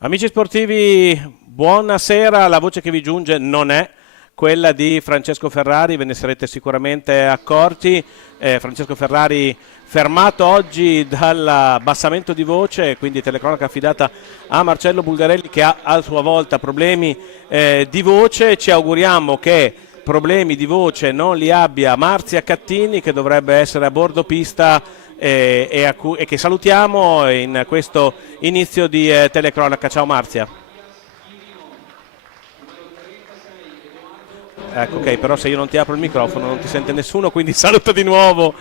Amici sportivi, buonasera. La voce che vi giunge non è quella di Francesco Ferrari, ve ne sarete sicuramente accorti. Francesco Ferrari fermato oggi dall'abbassamento di voce, quindi telecronaca affidata a Marcello Bulgarelli che ha a sua volta problemi di voce. Ci auguriamo che problemi di voce non li abbia Marzia Cattini, che dovrebbe essere a bordo pista e che salutiamo in questo inizio di telecronaca. Ciao Marzia. Ecco, ok, però se io non ti apro il microfono non ti sente nessuno, quindi saluto di nuovo.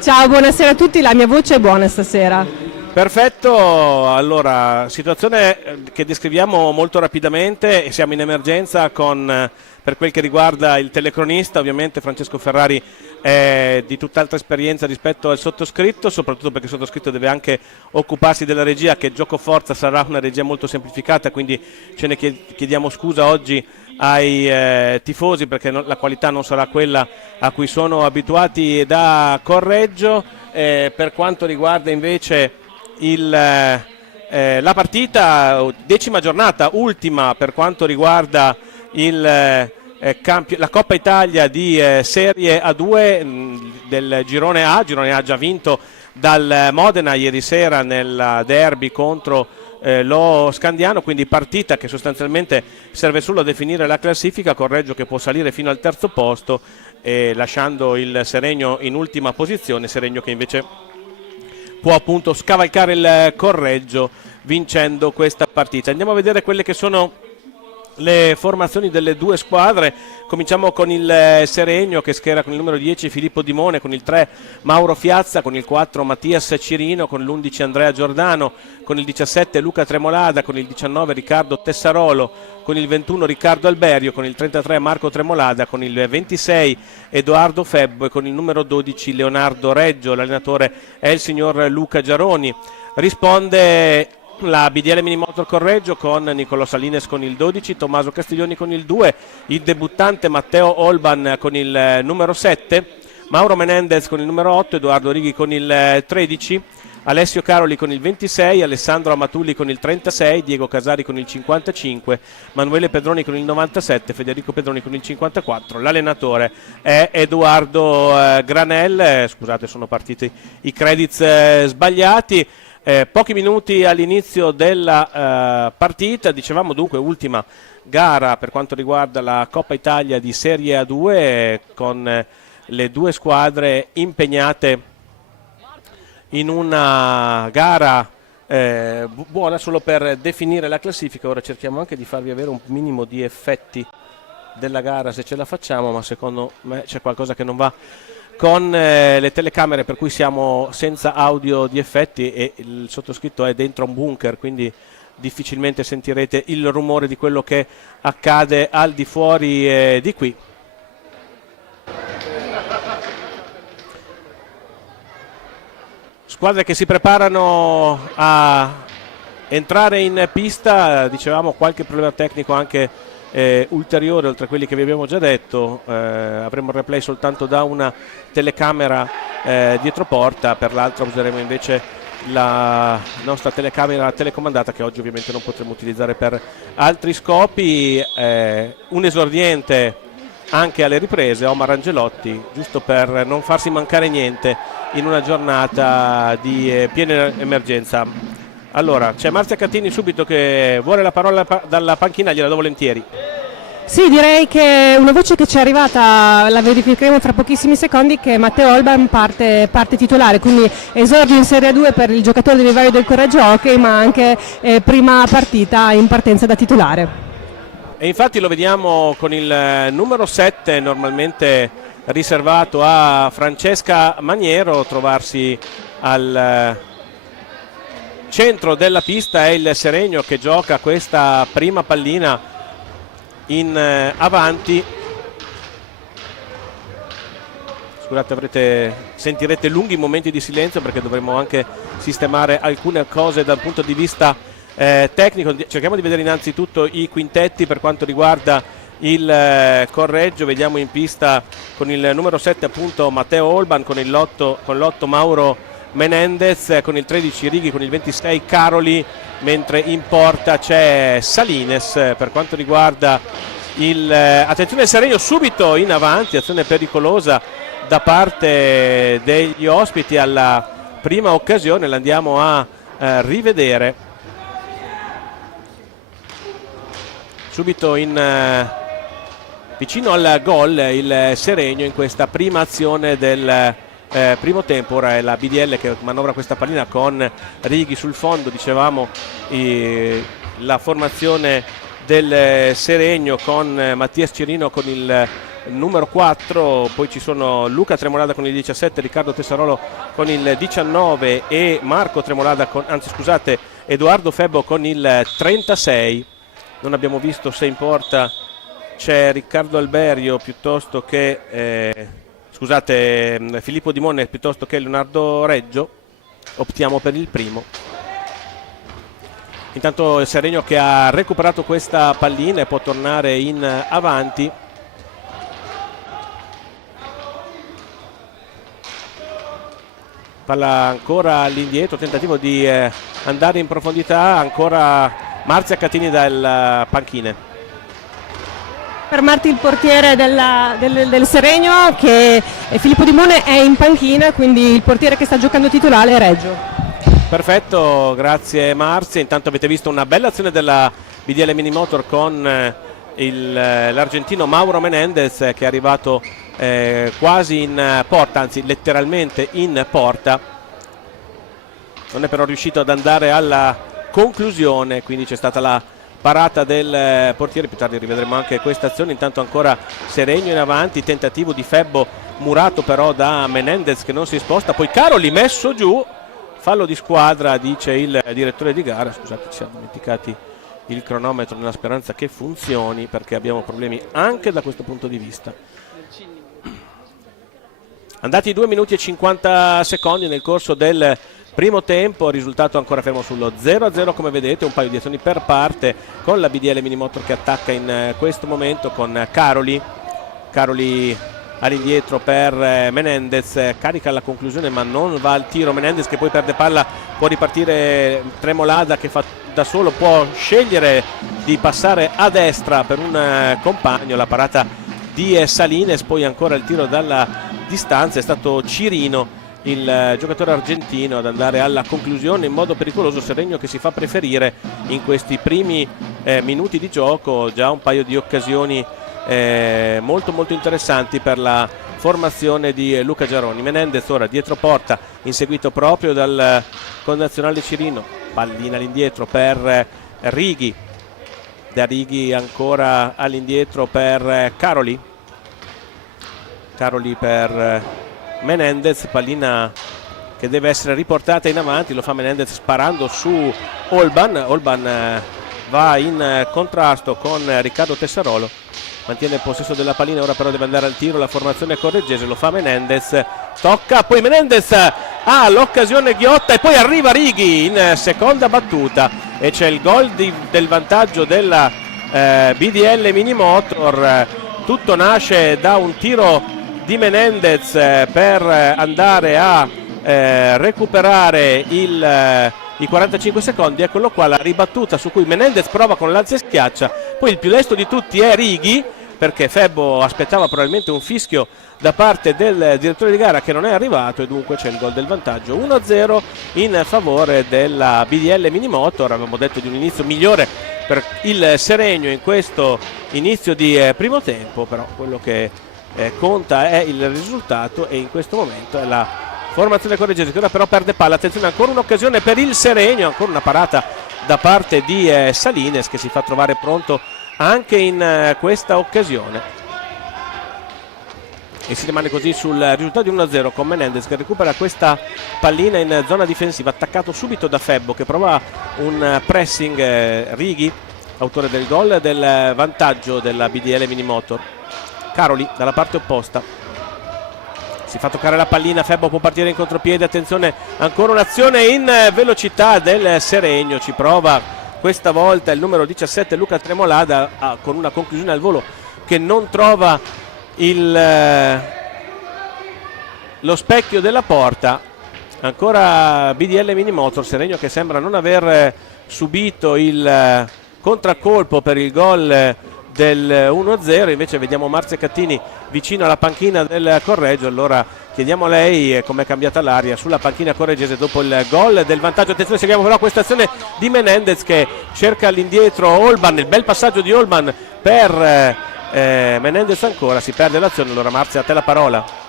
Ciao, buonasera a tutti, la mia voce è buona stasera. Perfetto, allora situazione che descriviamo molto rapidamente. Siamo in emergenza per quel che riguarda il telecronista. Ovviamente Francesco Ferrari è di tutt'altra esperienza rispetto al sottoscritto, soprattutto perché il sottoscritto deve anche occuparsi della regia, che gioco forza sarà una regia molto semplificata, quindi ce ne chiediamo scusa oggi ai tifosi perché la qualità non sarà quella a cui sono abituati da Correggio. Per quanto riguarda invece la partita, 10ª giornata, ultima per quanto riguarda la Coppa Italia di Serie A2 del girone A già vinto dal Modena ieri sera nel derby contro lo Scandiano, quindi partita che sostanzialmente serve solo a definire la classifica. Correggio che può salire fino al terzo posto, lasciando il Seregno in ultima posizione, Seregno che invece può appunto scavalcare il Correggio vincendo questa partita. Andiamo a vedere quelle che sono le formazioni delle due squadre. Cominciamo con il Seregno che schiera con il numero 10 Filippo Dimone, con il 3 Mauro Fiazza, con il 4 Mattias Cirino, con l'11 Andrea Giordano, con il 17 Luca Tremolada, con il 19 Riccardo Tessarolo, con il 21 Riccardo Alberio, con il 33 Marco Tremolada, con il 26 Edoardo Febbo e con il numero 12 Leonardo Reggio. L'allenatore è il signor Luca Giaroni. Risponde la BDL Minimotor Correggio con Nicolò Salines con il 12, Tommaso Castiglioni con il 2, il debuttante Matteo Olban con il numero 7, Mauro Menendez con il numero 8, Edoardo Righi con il 13, Alessio Caroli con il 26, Alessandro Amatulli con il 36, Diego Casari con il 55, Manuele Pedroni con il 97, Federico Pedroni con il 54. L'allenatore è Edoardo Granel. Scusate, sono partiti i credits sbagliati. Pochi minuti all'inizio della partita, dicevamo dunque ultima gara per quanto riguarda la Coppa Italia di Serie A2, con le due squadre impegnate in una gara buona solo per definire la classifica. Ora cerchiamo anche di farvi avere un minimo di effetti della gara se ce la facciamo, ma secondo me c'è qualcosa che non va con le telecamere, per cui siamo senza audio di effetti e il sottoscritto è dentro un bunker, quindi difficilmente sentirete il rumore di quello che accade al di fuori di qui. Squadre che si preparano a entrare in pista. Dicevamo qualche problema tecnico anche ulteriore oltre a quelli che vi abbiamo già detto. Avremo il replay soltanto da una telecamera dietro porta, per l'altra useremo invece la nostra telecamera telecomandata, che oggi ovviamente non potremo utilizzare per altri scopi. Un esordiente anche alle riprese, Omar Angelotti, giusto per non farsi mancare niente in una giornata di piena emergenza. Allora, c'è Marzia Cattini subito che vuole la parola dalla panchina, gliela do volentieri. Sì, direi che una voce che ci è arrivata, la verificheremo tra pochissimi secondi, che Matteo Olban parte titolare, quindi esordio in Serie A2 per il giocatore di livello del Correggio Hockey, ma anche prima partita in partenza da titolare. E infatti lo vediamo con il numero 7, normalmente riservato a Francesca Maniero, trovarsi al centro della pista. È il Seregno che gioca questa prima pallina in avanti. Scusate, sentirete lunghi momenti di silenzio perché dovremo anche sistemare alcune cose dal punto di vista tecnico. Cerchiamo di vedere innanzitutto i quintetti per quanto riguarda il Correggio. Vediamo in pista con il numero 7 appunto Matteo Olban, con l'8 Mauro Menendez, con il 13 Righi, con il 26 Caroli, mentre in porta c'è Salines. Per quanto riguarda attenzione Seregno subito in avanti, azione pericolosa da parte degli ospiti alla prima occasione, l'andiamo a rivedere. Subito vicino al gol il Seregno in questa prima azione del primo tempo. Ora è la BDL che manovra questa pallina con Righi sul fondo, dicevamo la formazione del Seregno con Mattias Cirino con il numero 4, poi ci sono Luca Tremolada con il 17, Riccardo Tessarolo con il 19 e Marco Tremolada Edoardo Febbo con il 36. Non abbiamo visto se in porta c'è Riccardo Alberio piuttosto che Filippo Dimone piuttosto che Leonardo Reggio. Optiamo per il primo. Intanto il Seregno che ha recuperato questa pallina e può tornare in avanti. Palla ancora all'indietro, tentativo di andare in profondità, ancora Marzia Catini dal panchine. Fermarti il portiere del Seregno, che Filippo Dimone è in panchina, quindi il portiere che sta giocando titolare è Reggio. Perfetto, grazie Marzia. Intanto avete visto una bella azione della BDL Minimotor con l'argentino Mauro Menendez, che è arrivato quasi in porta, anzi letteralmente in porta. Non è però riuscito ad andare alla conclusione, quindi c'è stata la parata del portiere. Più tardi rivedremo anche questa azione. Intanto ancora Seregno in avanti, tentativo di Febbo murato però da Menendez che non si sposta, poi Caroli messo giù. Fallo di squadra, dice il direttore di gara. Scusate, ci siamo dimenticati il cronometro nella speranza che funzioni, perché abbiamo problemi anche da questo punto di vista. Andati 2 minuti e 50 secondi nel corso del primo tempo, risultato ancora fermo sullo 0-0 come vedete, un paio di azioni per parte con la BDL Minimotor che attacca in questo momento con Caroli all'indietro per Menendez, carica alla conclusione ma non va al tiro. Menendez che poi perde palla, può ripartire Tremolada che fa da solo, può scegliere di passare a destra per un compagno, la parata di Salines, poi ancora il tiro dalla distanza. È stato Cirino, il giocatore argentino, ad andare alla conclusione in modo pericoloso. Seregno che si fa preferire in questi primi minuti di gioco, già un paio di occasioni molto molto interessanti per la formazione di Luca Giaroni. Menendez ora dietro porta, inseguito proprio dal connazionale Cirino, pallina all'indietro per Righi, da Righi ancora all'indietro per Caroli per Menendez, pallina che deve essere riportata in avanti, lo fa Menendez sparando su Olban va in contrasto con Riccardo Tessarolo, mantiene il possesso della pallina, ora però deve andare al tiro la formazione correggese, lo fa Menendez, tocca, poi Menendez ha l'occasione ghiotta e poi arriva Righi in seconda battuta e c'è il gol del vantaggio della BDL Minimotor. Tutto nasce da un tiro di Menendez per andare a recuperare i 45 secondi. Eccolo qua, la ribattuta su cui Menendez prova con l'alza e schiaccia, poi il più lesto di tutti è Righi, perché Febbo aspettava probabilmente un fischio da parte del direttore di gara che non è arrivato, e dunque c'è il gol del vantaggio 1-0 in favore della BDL Minimotor. Avevamo detto di un inizio migliore per il Seregno in questo inizio di primo tempo, però quello che conta è il risultato, e in questo momento è la formazione correggese che ora però perde palla. Attenzione, ancora un'occasione per il Seregno, ancora una parata da parte di Salines che si fa trovare pronto anche in questa occasione, e si rimane così sul risultato di 1-0 con Menendez che recupera questa pallina in zona difensiva, attaccato subito da Febbo che prova un pressing. Righi, autore del gol del vantaggio della BDL Minimotor. Caroli dalla parte opposta, si fa toccare la pallina, Febbo può partire in contropiede, attenzione, ancora un'azione in velocità del Seregno, ci prova questa volta il numero 17 Luca Tremolada con una conclusione al volo che non trova lo specchio della porta. Ancora BDL Minimotor, Seregno che sembra non aver subito il contraccolpo per il gol del 1-0, invece vediamo Marzia Cattini vicino alla panchina del Correggio. Allora chiediamo a lei come è cambiata l'aria sulla panchina correggese dopo il gol del vantaggio. Attenzione, seguiamo però questa azione di Menendez che cerca all'indietro Olban, il bel passaggio di Olban per Menendez, ancora si perde l'azione. Allora Marzia, a te la parola.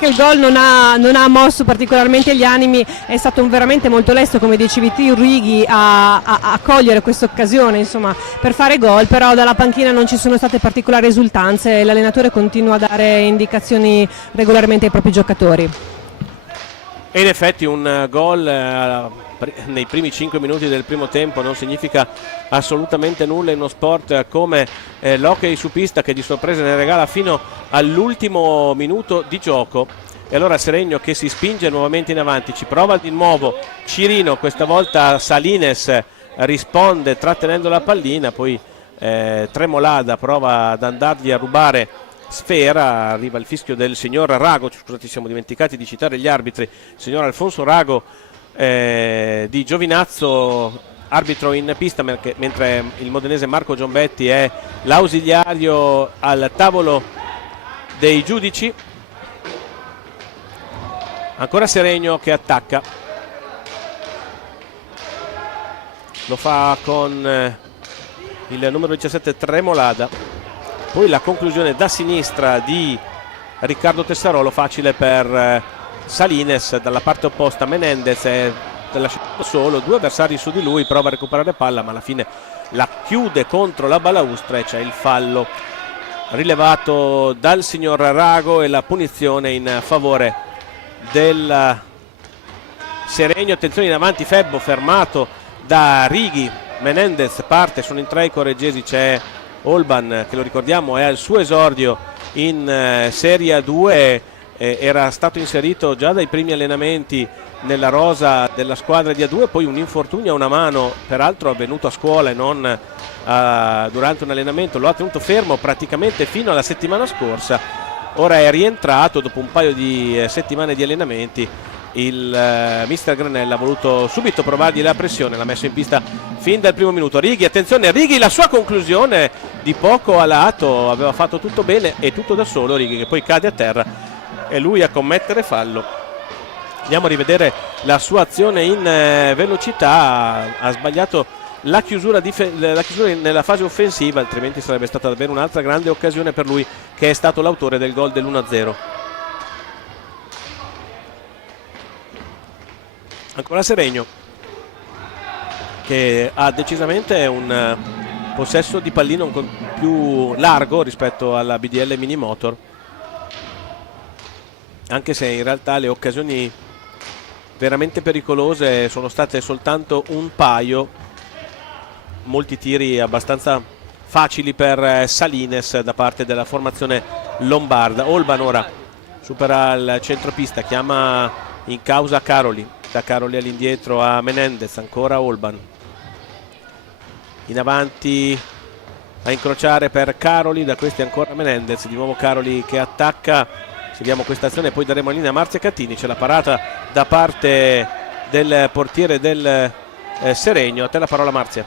Che il gol non ha mosso particolarmente gli animi, è stato veramente molto lesto, come dicevi tu Righi, a cogliere questa occasione insomma per fare gol, però dalla panchina non ci sono state particolari esultanze e l'allenatore continua a dare indicazioni regolarmente ai propri giocatori. E in effetti un gol nei primi 5 minuti del primo tempo non significa assolutamente nulla in uno sport come l'hockey su pista, che di sorprese ne regala fino all'ultimo minuto di gioco. E allora Seregno che si spinge nuovamente in avanti, ci prova di nuovo Cirino, questa volta Salines risponde trattenendo la pallina, poi Tremolada prova ad andargli a rubare sfera, arriva il fischio del signor Rago, scusate, siamo dimenticati di citare gli arbitri, il signor Alfonso Rago di Giovinazzo, arbitro in pista, mentre il modenese Marco Giombetti è l'ausiliario al tavolo dei giudici. Ancora Seregno che attacca, lo fa con il numero 17 Tremolada, poi la conclusione da sinistra di Riccardo Tessarolo, facile per Salines, dalla parte opposta Menendez è lasciato solo, due avversari su di lui, prova a recuperare palla ma alla fine la chiude contro la balaustra e c'è il fallo rilevato dal signor Rago e la punizione in favore del Seregno. Attenzione in avanti Febbo, fermato da Righi, Menendez parte, sono in tre i correggesi, c'è Olban che lo ricordiamo è al suo esordio in Serie 2, era stato inserito già dai primi allenamenti nella rosa della squadra di A2, poi un infortunio a una mano, peraltro avvenuto a scuola e non durante un allenamento, lo ha tenuto fermo praticamente fino alla settimana scorsa, ora è rientrato dopo un paio di settimane di allenamenti. Il mister Granella ha voluto subito provargli la pressione, l'ha messo in pista fin dal primo minuto. Righi, attenzione Righi, la sua conclusione di poco a lato, aveva fatto tutto bene e tutto da solo Righi, che poi cade a terra e lui a commettere fallo. Andiamo a rivedere la sua azione in velocità, ha sbagliato la chiusura nella fase offensiva, altrimenti sarebbe stata davvero un'altra grande occasione per lui, che è stato l'autore del gol dell'1-0. Ancora Seregno che ha decisamente un possesso di pallino più largo rispetto alla BDL Minimotor, anche se in realtà le occasioni veramente pericolose sono state soltanto un paio, molti tiri abbastanza facili per Salines da parte della formazione lombarda. Olban ora supera il centropista, chiama in causa Caroli, da Caroli all'indietro a Menendez, ancora Olban in avanti a incrociare per Caroli, da questi ancora Menendez, di nuovo Caroli che attacca. Seguiamo questa azione e poi daremo linea a Marzia Cattini, c'è la parata da parte del portiere del Seregno. A te la parola Marzia.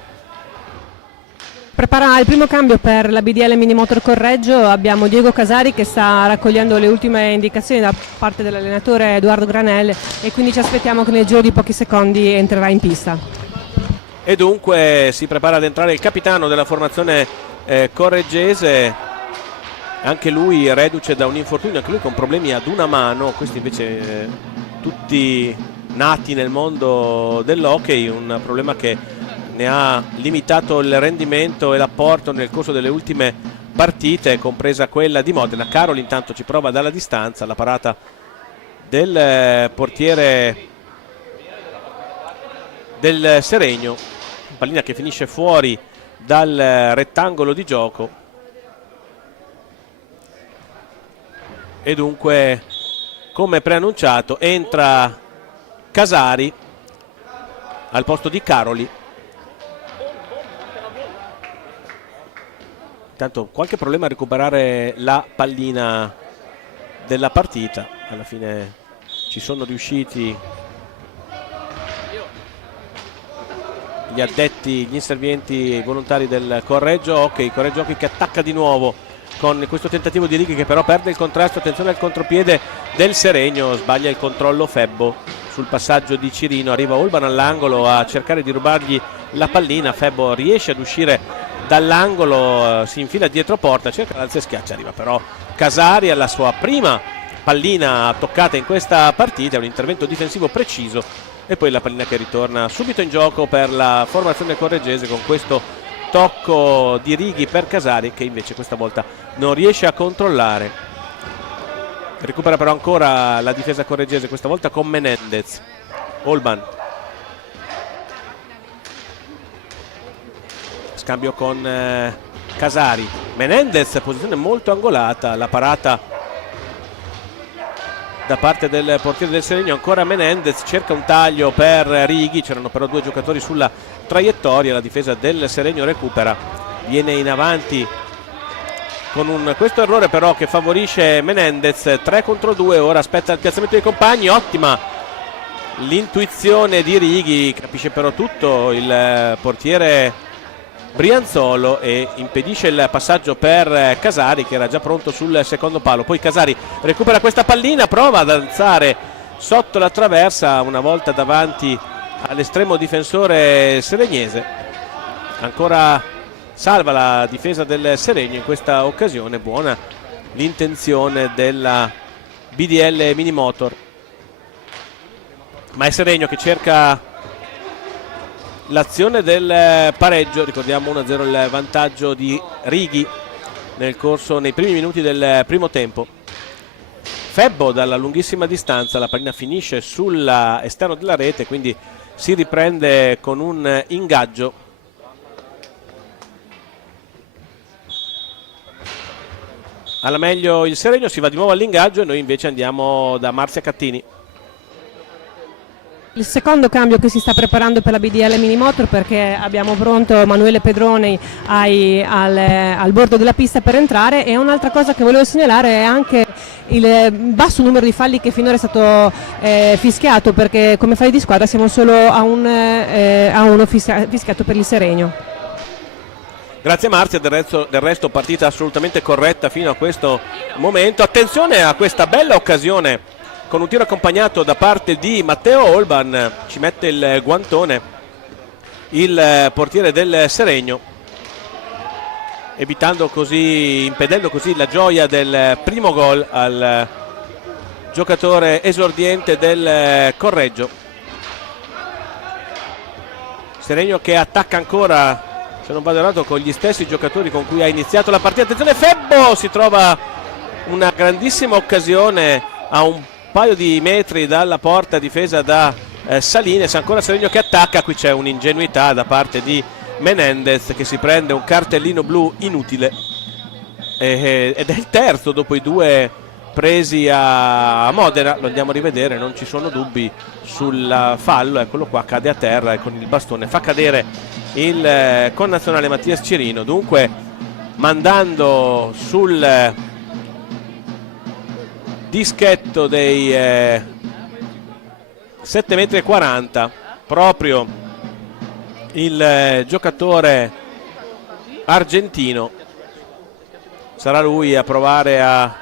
Prepara il primo cambio per la BDL Minimotor Correggio, abbiamo Diego Casari che sta raccogliendo le ultime indicazioni da parte dell'allenatore Edoardo Granel e quindi ci aspettiamo che nel giro di pochi secondi entrerà in pista. E dunque si prepara ad entrare il capitano della formazione correggese, anche lui reduce da un infortunio, anche lui con problemi ad una mano, questi invece tutti nati nel mondo dell'hockey, un problema che ne ha limitato il rendimento e l'apporto nel corso delle ultime partite, compresa quella di Modena. Caroli intanto ci prova dalla distanza, la parata del portiere del Seregno, pallina che finisce fuori dal rettangolo di gioco. E dunque, come preannunciato, entra Casari al posto di Caroli. Intanto qualche problema a recuperare la pallina della partita, alla fine ci sono riusciti gli addetti, gli inservienti volontari del Correggio Hockey. Correggio Hockey che attacca di nuovo con questo tentativo di Righi che però perde il contrasto. Attenzione al contropiede del Seregno, sbaglia il controllo Febbo sul passaggio di Cirino, arriva Olban all'angolo a cercare di rubargli la pallina. Febbo riesce ad uscire dall'angolo, si infila dietro porta, cerca l'alza e schiaccia, arriva però Casari alla sua prima pallina toccata in questa partita, un intervento difensivo preciso e poi la pallina che ritorna subito in gioco per la formazione correggese con questo tocco di Righi per Casari che invece questa volta non riesce a controllare. Recupera però ancora la difesa correggese, questa volta con Menendez. Olban, scambio con Casari. Menendez, posizione molto angolata, la parata da parte del portiere del Seregno. Ancora Menendez, cerca un taglio per Righi, c'erano però due giocatori sulla traiettoria, la difesa del Seregno recupera, viene in avanti con questo errore però che favorisce Menendez. 3 contro 2, ora aspetta il piazzamento dei compagni, ottima l'intuizione di Righi, capisce però tutto il portiere Brianzolo e impedisce il passaggio per Casari che era già pronto sul secondo palo. Poi Casari recupera questa pallina, prova ad alzare sotto la traversa una volta davanti all'estremo difensore seregnese. Ancora salva la difesa del Seregno in questa occasione, buona l'intenzione della BDL Minimotor, ma è Seregno che cerca l'azione del pareggio. Ricordiamo 1-0 il vantaggio di Righi nei primi minuti del primo tempo. Febbo dalla lunghissima distanza, la pallina finisce sull'esterno della rete, quindi si riprende con un ingaggio. Alla meglio il Seregno, si va di nuovo all'ingaggio e noi invece andiamo da Marzia Cattini. Il secondo cambio che si sta preparando per la BDL Minimotor, perché abbiamo pronto Emanuele Pedroni al bordo della pista per entrare, e un'altra cosa che volevo segnalare è anche il basso numero di falli che finora è stato fischiato, perché come falli di squadra siamo solo a uno fischiato per il Seregno. Grazie Marzia, del resto partita assolutamente corretta fino a questo momento. Attenzione a questa bella occasione con un tiro accompagnato da parte di Matteo Olban, ci mette il guantone il portiere del Seregno, impedendo così la gioia del primo gol al giocatore esordiente del Correggio. Seregno che attacca ancora, se non vado errato, con gli stessi giocatori con cui ha iniziato la partita. Attenzione, Febbo si trova una grandissima occasione a un paio di metri dalla porta difesa da Salines. Ancora Seregno che attacca, qui c'è un'ingenuità da parte di Menendez che si prende un cartellino blu inutile ed è il terzo dopo i due presi a Modena. Lo andiamo a rivedere, non ci sono dubbi sul fallo, eccolo qua, cade a terra e con il bastone fa cadere il connazionale Mattias Cirino, dunque mandando sul dischetto dei 7,40 m proprio il giocatore argentino. Sarà lui a provare a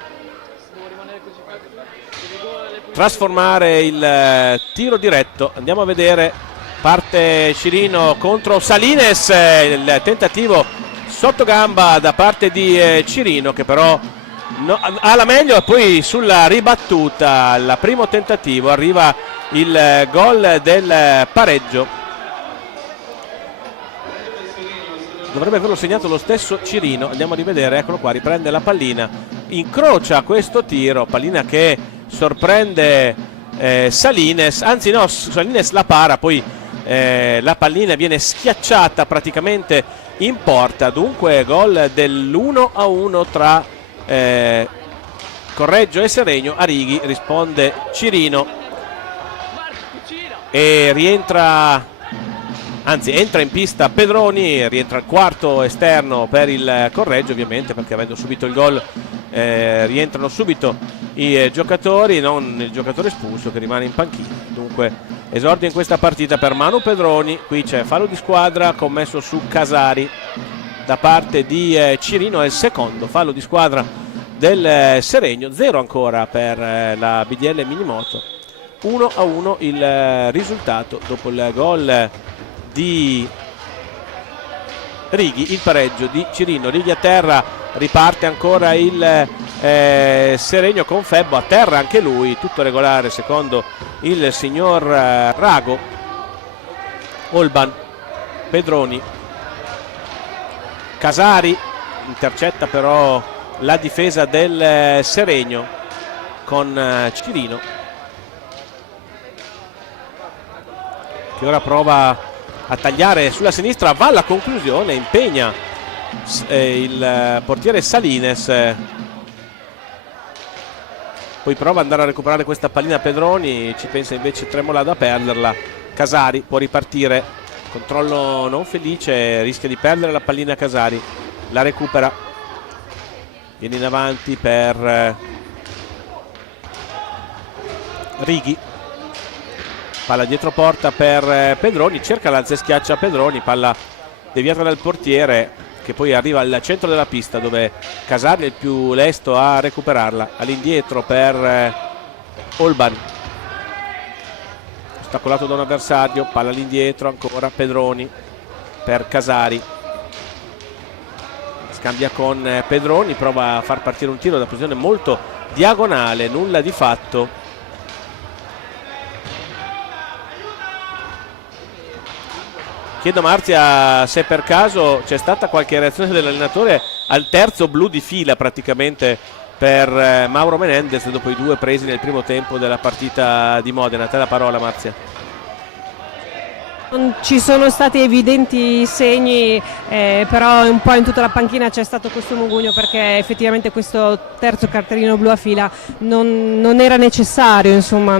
trasformare il tiro diretto. Andiamo a vedere, parte Cirino contro Salines, il tentativo sotto gamba da parte di Cirino che però ha la meglio, e poi sulla ribattuta al primo tentativo arriva il gol del pareggio. Dovrebbe averlo segnato lo stesso Cirino, andiamo a rivedere, eccolo qua, riprende la pallina, incrocia questo tiro, pallina che sorprende Salines, anzi no, Salines la para, poi la pallina viene schiacciata praticamente in porta, dunque gol dell'1-1 tra Correggio e Seregno. A Righi risponde Cirino e entra in pista Pedroni, rientra il quarto esterno per il Correggio, ovviamente perché avendo subito il gol rientrano subito i giocatori, non il giocatore espulso che rimane in panchina. Dunque esordio in questa partita per Manu Pedroni. Qui c'è fallo di squadra commesso su Casari da parte di Cirino, è il secondo fallo di squadra del Seregno. 0 ancora per la BDL Minimoto, 1-1 il risultato dopo il gol di Righi, il pareggio di Cirino. Righi a terra, riparte ancora il Seregno con Febbo a terra anche lui, tutto regolare secondo il signor Rago. Olban, Pedroni, Casari intercetta però la difesa del Seregno con Cirino, che ora prova a tagliare sulla sinistra, va alla conclusione, impegna il portiere Salines, poi prova ad andare a recuperare questa pallina Pedroni, ci pensa invece Tremolada a perderla. Casari può ripartire, controllo non felice, rischia di perdere la pallina Casari, la recupera, viene in avanti per Righi, palla dietro porta per Pedroni, cerca l'anzi schiaccia Pedroni, palla deviata dal portiere che poi arriva al centro della pista dove Casari è il più lesto a recuperarla, all'indietro per Olban, ostacolato da un avversario, palla all'indietro ancora Pedroni per Casari, scambia con Pedroni, prova a far partire un tiro da posizione molto diagonale, nulla di fatto. Chiedo a Marzia se per caso c'è stata qualche reazione dell'allenatore al terzo blu di fila praticamente per Mauro Menendez dopo i 2 presi nel primo tempo della partita di Modena. A te la parola, Marzia. Non ci sono stati evidenti segni, però un po' in tutta la panchina c'è stato questo mugugno, perché effettivamente questo terzo cartellino blu a fila non era necessario, insomma,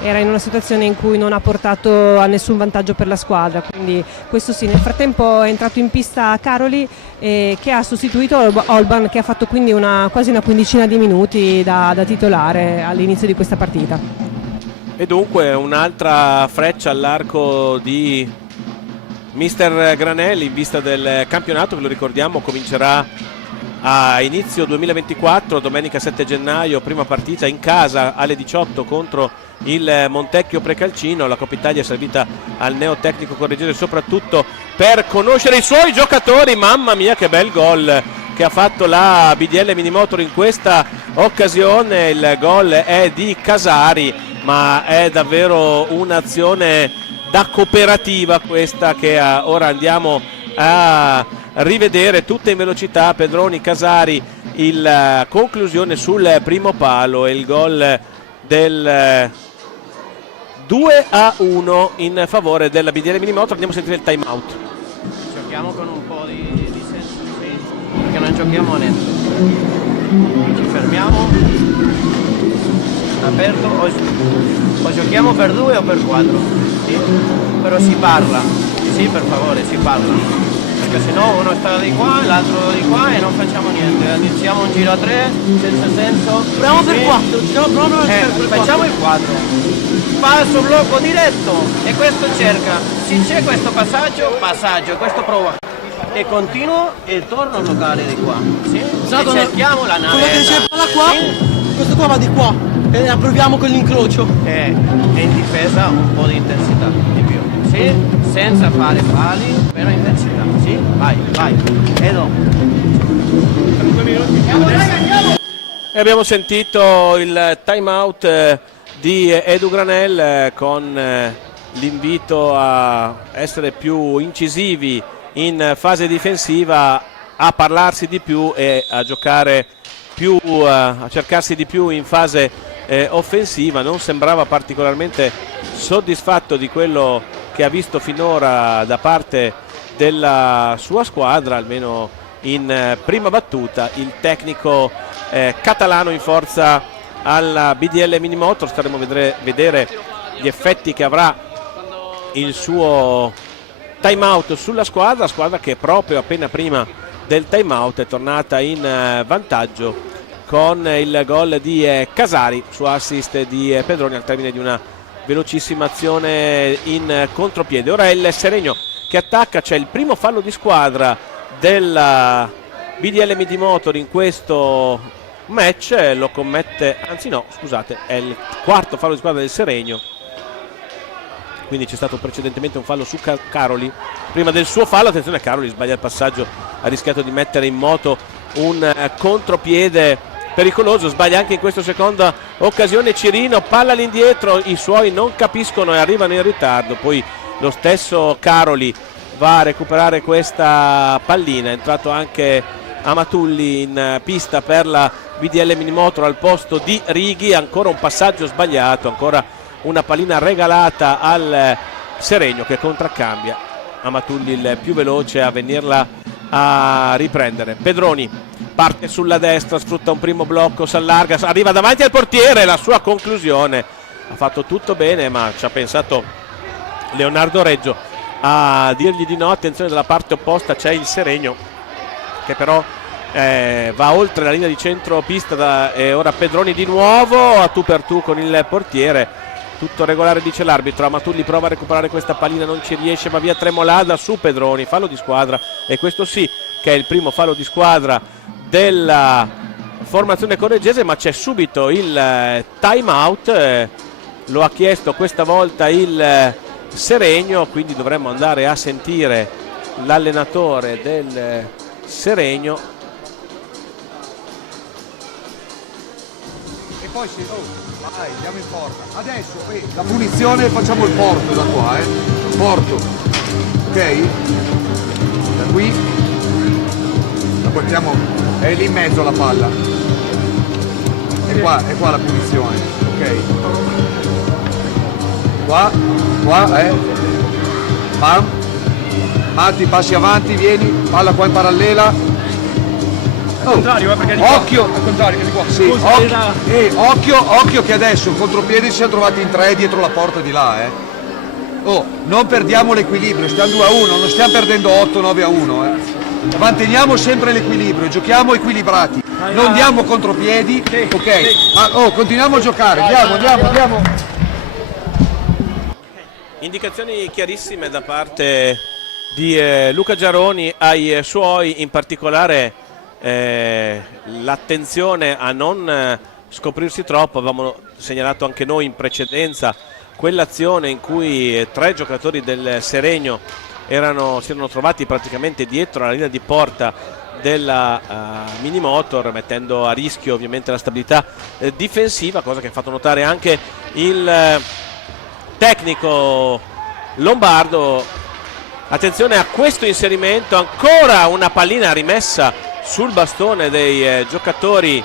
era in una situazione in cui non ha portato a nessun vantaggio per la squadra, quindi questo sì. Nel frattempo è entrato in pista Caroli, che ha sostituito Olban, che ha fatto quindi quasi una quindicina di minuti da titolare all'inizio di questa partita. E dunque un'altra freccia all'arco di mister Granelli in vista del campionato che, lo ricordiamo, comincerà a inizio 2024, domenica 7 gennaio, prima partita in casa alle 18 contro il Montecchio Precalcino. La Coppa Italia è servita al neotecnico Correggese soprattutto per conoscere i suoi giocatori. Mamma mia che bel gol che ha fatto la BDL Minimotor in questa occasione, il gol è di Casari, ma è davvero un'azione da cooperativa questa che ora andiamo a rivedere tutta in velocità. Pedroni, Casari, la conclusione sul primo palo e il gol del 2-1 in favore della BDL Minimotor. Andiamo a sentire il time out. Giochiamo con un po' di senso, sì, perché non giochiamo a netto, ci fermiamo aperto, o giochiamo per 2 o per 4, sì? Però si parla, sì, per favore, si parla, perché sennò uno sta di qua e l'altro di qua e non facciamo niente. Iniziamo un giro a 3 senza senso. Proviamo per 4, facciamo il 4, falso blocco diretto, e questo cerca, se c'è questo passaggio, questo prova e continuo e torno a giocare di qua, sì? E cerchiamo la nave, quello che c'è palla qua, sì? Questo qua va di qua e la proviamo con l'incrocio, e in difesa un po' di intensità di più, sì? Senza fare falli, però intensità, sì? Vai, Edo. E abbiamo sentito il time out di Edu Granel con l'invito a essere più incisivi in fase difensiva, a parlarsi di più e a giocare più, a cercarsi di più in fase offensiva. Non sembrava particolarmente soddisfatto di quello che ha visto finora da parte della sua squadra, almeno in prima battuta, il tecnico catalano in forza alla BDL Minimotor. Staremo a vedere gli effetti che avrà il suo time out sulla squadra che proprio appena prima del time out è tornata in vantaggio con il gol di Casari su assist di Pedroni al termine di una velocissima azione in contropiede. Ora è il Seregno che attacca, c'è il primo fallo di squadra della BDL Midimotor in questo match, lo commette, anzi no scusate, è il quarto fallo di squadra del Seregno, quindi c'è stato precedentemente un fallo su Caroli prima del suo fallo. Attenzione, Caroli sbaglia il passaggio, ha rischiato di mettere in moto un contropiede pericoloso, sbaglia anche in questa seconda occasione Cirino, palla all'indietro, i suoi non capiscono e arrivano in ritardo, poi lo stesso Caroli va a recuperare questa pallina. È entrato anche Amatulli in pista per la BDL Minimotor al posto di Righi, ancora un passaggio sbagliato, ancora una pallina regalata al Seregno che contraccambia. Amatulli il più veloce a venirla a riprendere. Pedroni parte sulla destra, sfrutta un primo blocco, si allarga, arriva davanti al portiere, la sua conclusione. Ha fatto tutto bene, ma ci ha pensato Leonardo Reggio a dirgli di no. Attenzione, dalla parte opposta c'è il Seregno che però va oltre la linea di centropista e ora Pedroni di nuovo a tu per tu con il portiere. Tutto regolare, dice l'arbitro. Amatulli prova a recuperare questa pallina, non ci riesce, ma via Tremolada su Pedroni, fallo di squadra, e questo sì che è il primo fallo di squadra della formazione correggese, ma c'è subito il time out, lo ha chiesto questa volta il Seregno, quindi dovremmo andare a sentire l'allenatore del Seregno. E poi vai, andiamo in porta. Adesso la punizione, facciamo il porto da qua, porto, ok? Da qui la portiamo, è lì in mezzo la palla, è qua la punizione, ok? Qua, pam, Matti, passi avanti, vieni, palla qua in parallela. Contrario, perché occhio, al contrario, che di qua. sì, occhio che adesso il contropiede si sono trovati in 3 dietro la porta di là, non perdiamo l'equilibrio, stiamo 2-1, non stiamo perdendo 8-9-1, manteniamo sempre l'equilibrio, giochiamo equilibrati, non diamo contropiedi, ok? Continuiamo a giocare, andiamo. Indicazioni chiarissime da parte di Luca Giaroni ai suoi, in particolare l'attenzione a non scoprirsi troppo. Avevamo segnalato anche noi in precedenza quell'azione in cui 3 giocatori del Seregno si erano trovati praticamente dietro la linea di porta della Minimotor, mettendo a rischio ovviamente la stabilità difensiva, cosa che ha fatto notare anche il tecnico lombardo. Attenzione a questo inserimento, ancora una pallina rimessa sul bastone dei giocatori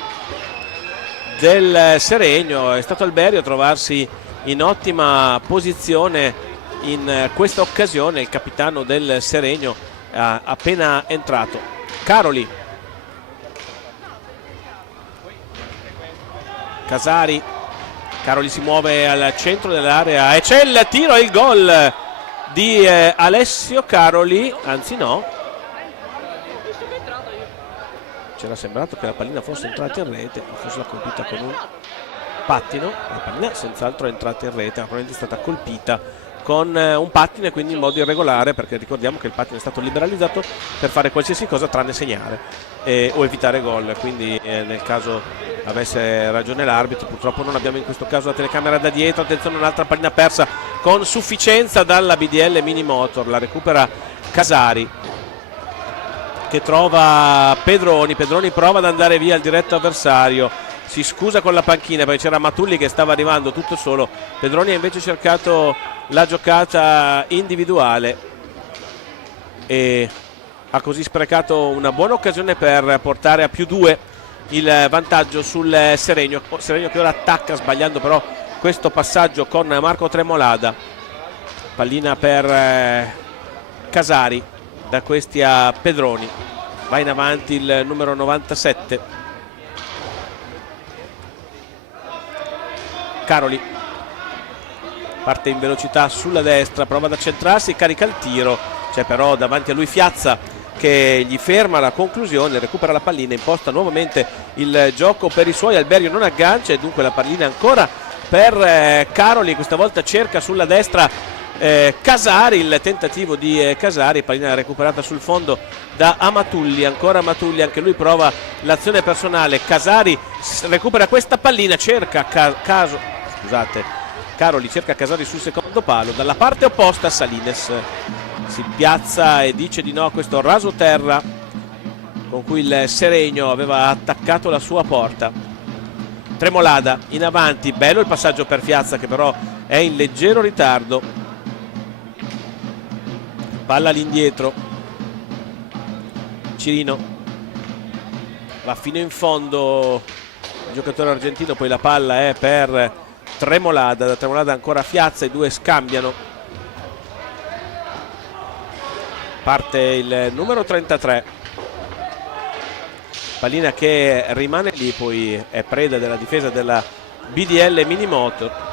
del Seregno. È stato Alberio a trovarsi in ottima posizione in questa occasione, il capitano del Seregno appena entrato. Caroli, Casari, Caroli si muove al centro dell'area e c'è il tiro e il gol di Alessio Caroli, anzi no, c'era sembrato che la pallina fosse entrata in rete, ma forse l'ha colpita con un pattino. La pallina senz'altro è entrata in rete, ma probabilmente è stata colpita con un pattino, quindi in modo irregolare, perché ricordiamo che il pattino è stato liberalizzato per fare qualsiasi cosa tranne segnare o evitare gol, quindi nel caso avesse ragione l'arbitro. Purtroppo non abbiamo in questo caso la telecamera da dietro. Attenzione, un'altra pallina persa con sufficienza dalla BDL Minimotor, la recupera Casari che trova Pedroni prova ad andare via il diretto avversario, si scusa con la panchina perché c'era Matulli che stava arrivando tutto solo. Pedroni ha invece cercato la giocata individuale e ha così sprecato una buona occasione per portare a +2 il vantaggio sul Seregno che ora attacca, sbagliando però questo passaggio con Marco Tremolada. Pallina per Casari, da questi a Pedroni, va in avanti il numero 97 Caroli, parte in velocità sulla destra, prova ad accentrarsi, carica il tiro, c'è però davanti a lui Fiazza che gli ferma la conclusione, recupera la pallina, imposta nuovamente il gioco per i suoi. Alberio non aggancia e dunque la pallina ancora per Caroli, questa volta cerca sulla destra Casari, il tentativo di Casari, pallina recuperata sul fondo da Amatulli, ancora Amatulli, anche lui prova l'azione personale. Casari recupera questa pallina, cerca Caroli cerca Casari sul secondo palo, dalla parte opposta Salines si piazza e dice di no a questo raso terra con cui il Seregno aveva attaccato la sua porta. Tremolada in avanti, bello il passaggio per Fiazza che però è in leggero ritardo. Palla all'indietro, Cirino va fino in fondo il giocatore argentino, poi la palla è per Tremolada, da Tremolada ancora Fiazza, i due scambiano. Parte il numero 33, pallina che rimane lì, poi è preda della difesa della BDL Minimotor.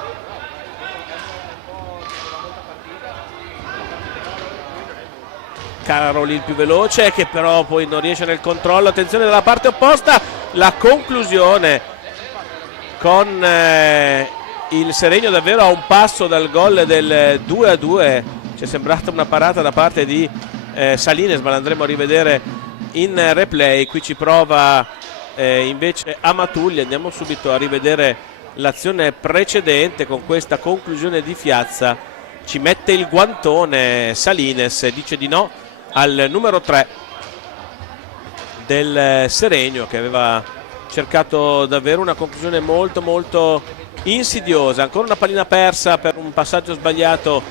Caroli il più veloce che però poi non riesce nel controllo, attenzione dalla parte opposta, la conclusione con il Seregno davvero a un passo dal gol del 2-2. Ci è sembrata una parata da parte di Salines, ma l'andremo a rivedere in replay. Qui ci prova invece Amatulli, andiamo subito a rivedere l'azione precedente con questa conclusione di Fiazza. Ci mette il guantone Salines, dice di no al numero 3 del Seregno che aveva cercato davvero una conclusione molto insidiosa. Ancora una pallina persa per un passaggio sbagliato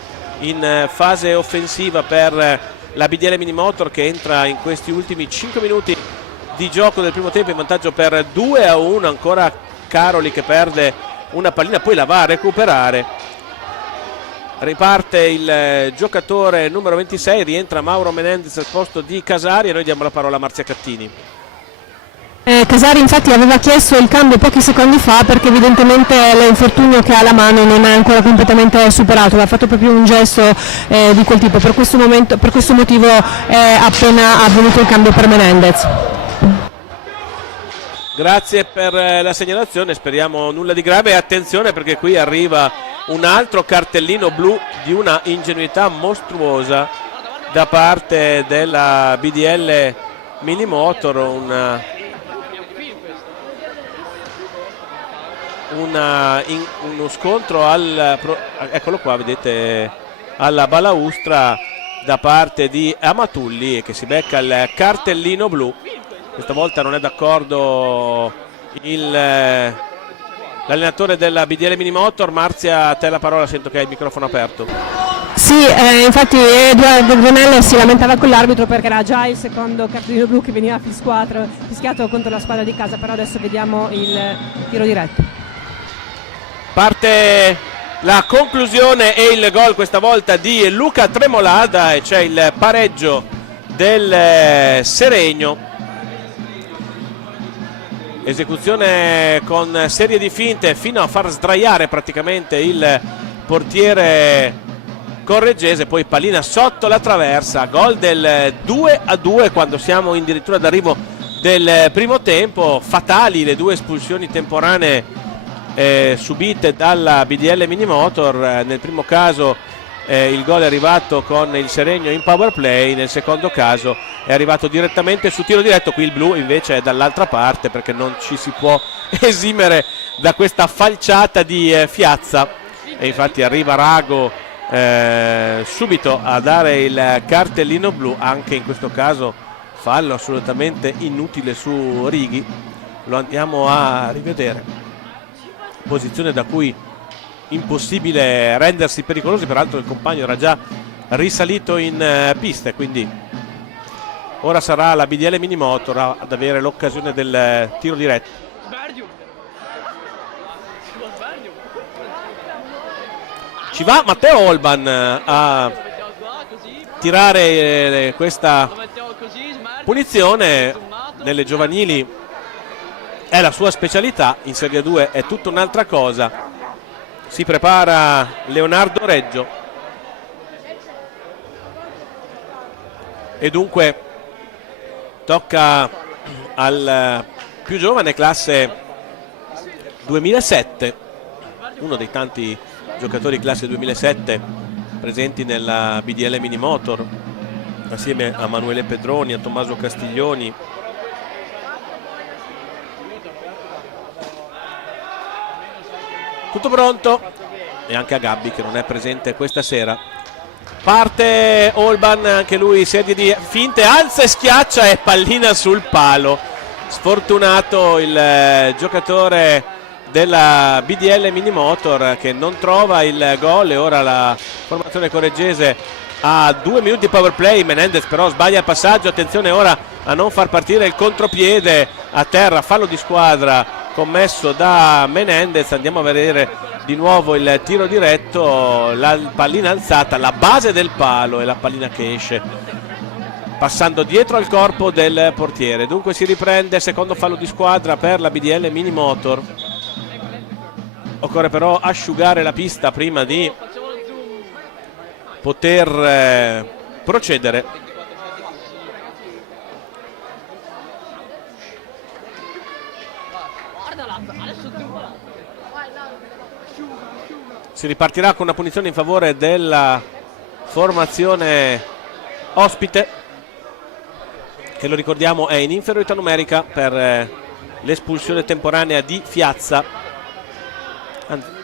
in fase offensiva per la BDL Minimotor che entra in questi ultimi 5 minuti di gioco del primo tempo in vantaggio per 2-1. Ancora Caroli che perde una pallina, poi la va a recuperare. Riparte il giocatore numero 26, rientra Mauro Menendez al posto di Casari e noi diamo la parola a Marzia Cattini. Casari infatti aveva chiesto il cambio pochi secondi fa perché evidentemente l'infortunio che ha alla mano non è ancora completamente superato, ha fatto proprio un gesto di quel tipo, per questo motivo è appena avvenuto il cambio per Menendez. Grazie per la segnalazione, speriamo nulla di grave e attenzione perché qui arriva un altro cartellino blu di una ingenuità mostruosa da parte della BDL Minimotor, uno scontro eccolo qua, vedete, alla balaustra da parte di Amatulli che si becca il cartellino blu. Questa volta non è d'accordo l'allenatore della BDL Minimotor. Marzia, a te la parola, sento che hai il microfono aperto. Sì, infatti Edoardo Granello si lamentava con l'arbitro perché era già il secondo cartellino blu che veniva fischiato contro la squadra di casa, però adesso vediamo il tiro diretto. Parte la conclusione e il gol questa volta di Luca Tremolada e c'è il pareggio del Seregno. Esecuzione con serie di finte fino a far sdraiare praticamente il portiere correggese, poi pallina sotto la traversa, gol del 2-2 quando siamo addirittura d'arrivo del primo tempo. Fatali le due espulsioni temporanee subite dalla BDL Minimotor. Nel primo caso il gol è arrivato con il Seregno in power play, nel secondo caso è arrivato direttamente su tiro diretto. Qui il blu invece è dall'altra parte perché non ci si può esimere da questa falciata di Fiazza e infatti arriva Rago subito a dare il cartellino blu. Anche in questo caso fallo assolutamente inutile su Righi, lo andiamo a rivedere, posizione da cui impossibile rendersi pericolosi, peraltro il compagno era già risalito in pista, quindi ora sarà la BDL Minimotor ad avere l'occasione del tiro diretto. Ci va Matteo Olban a tirare questa punizione. Nelle giovanili è la sua specialità, in Serie 2 è tutta un'altra cosa. Si prepara Leonardo Reggio e dunque Tocca al più giovane, classe 2007, uno dei tanti giocatori classe 2007 presenti nella BDL Minimotor, assieme a Manuele Pedroni, a Tommaso Castiglioni. Tutto pronto, e anche a Gabbi che non è presente questa sera. Parte Olban, anche lui serie di finte, alza e schiaccia e pallina sul palo. Sfortunato il giocatore della BDL Minimotor che non trova il gol, e ora la formazione correggese ha 2 minuti di power play. Menendez però sbaglia il passaggio, attenzione ora a non far partire il contropiede a terra, fallo di squadra commesso da Menendez. Andiamo a vedere di nuovo il tiro diretto, la pallina alzata, la base del palo e la pallina che esce passando dietro al corpo del portiere. Dunque si riprende, secondo fallo di squadra per la BDL Minimotor. Occorre però asciugare la pista prima di poter procedere. Si ripartirà con una punizione in favore della formazione ospite, che lo ricordiamo è in inferiorità numerica per l'espulsione temporanea di Fiazza.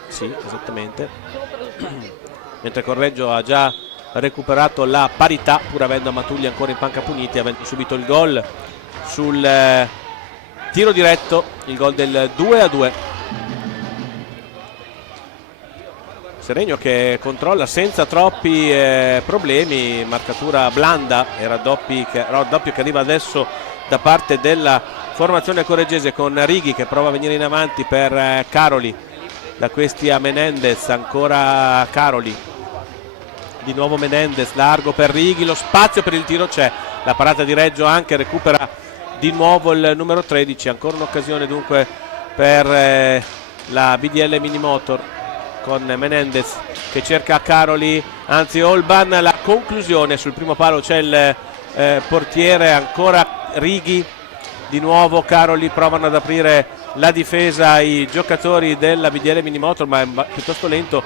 Sì, esattamente. Mentre Correggio ha già recuperato la parità, pur avendo Matulli ancora in panca puniti, avendo subito il gol sul tiro diretto, il gol del 2-2. Seregno che controlla senza troppi problemi, marcatura blanda, era doppio che arriva adesso da parte della formazione correggese, con Righi che prova a venire in avanti per Caroli, da questi a Menendez, ancora Caroli, di nuovo Menendez, largo per Righi, lo spazio per il tiro c'è, la parata di Reggio anche, recupera di nuovo il numero 13, ancora un'occasione dunque per la BDL Minimotor, con Menendez che cerca Caroli, anzi Olban, la conclusione sul primo palo, c'è il portiere, ancora Righi, di nuovo Caroli, provano ad aprire la difesa i giocatori della BDL Minimotor, ma è piuttosto lenta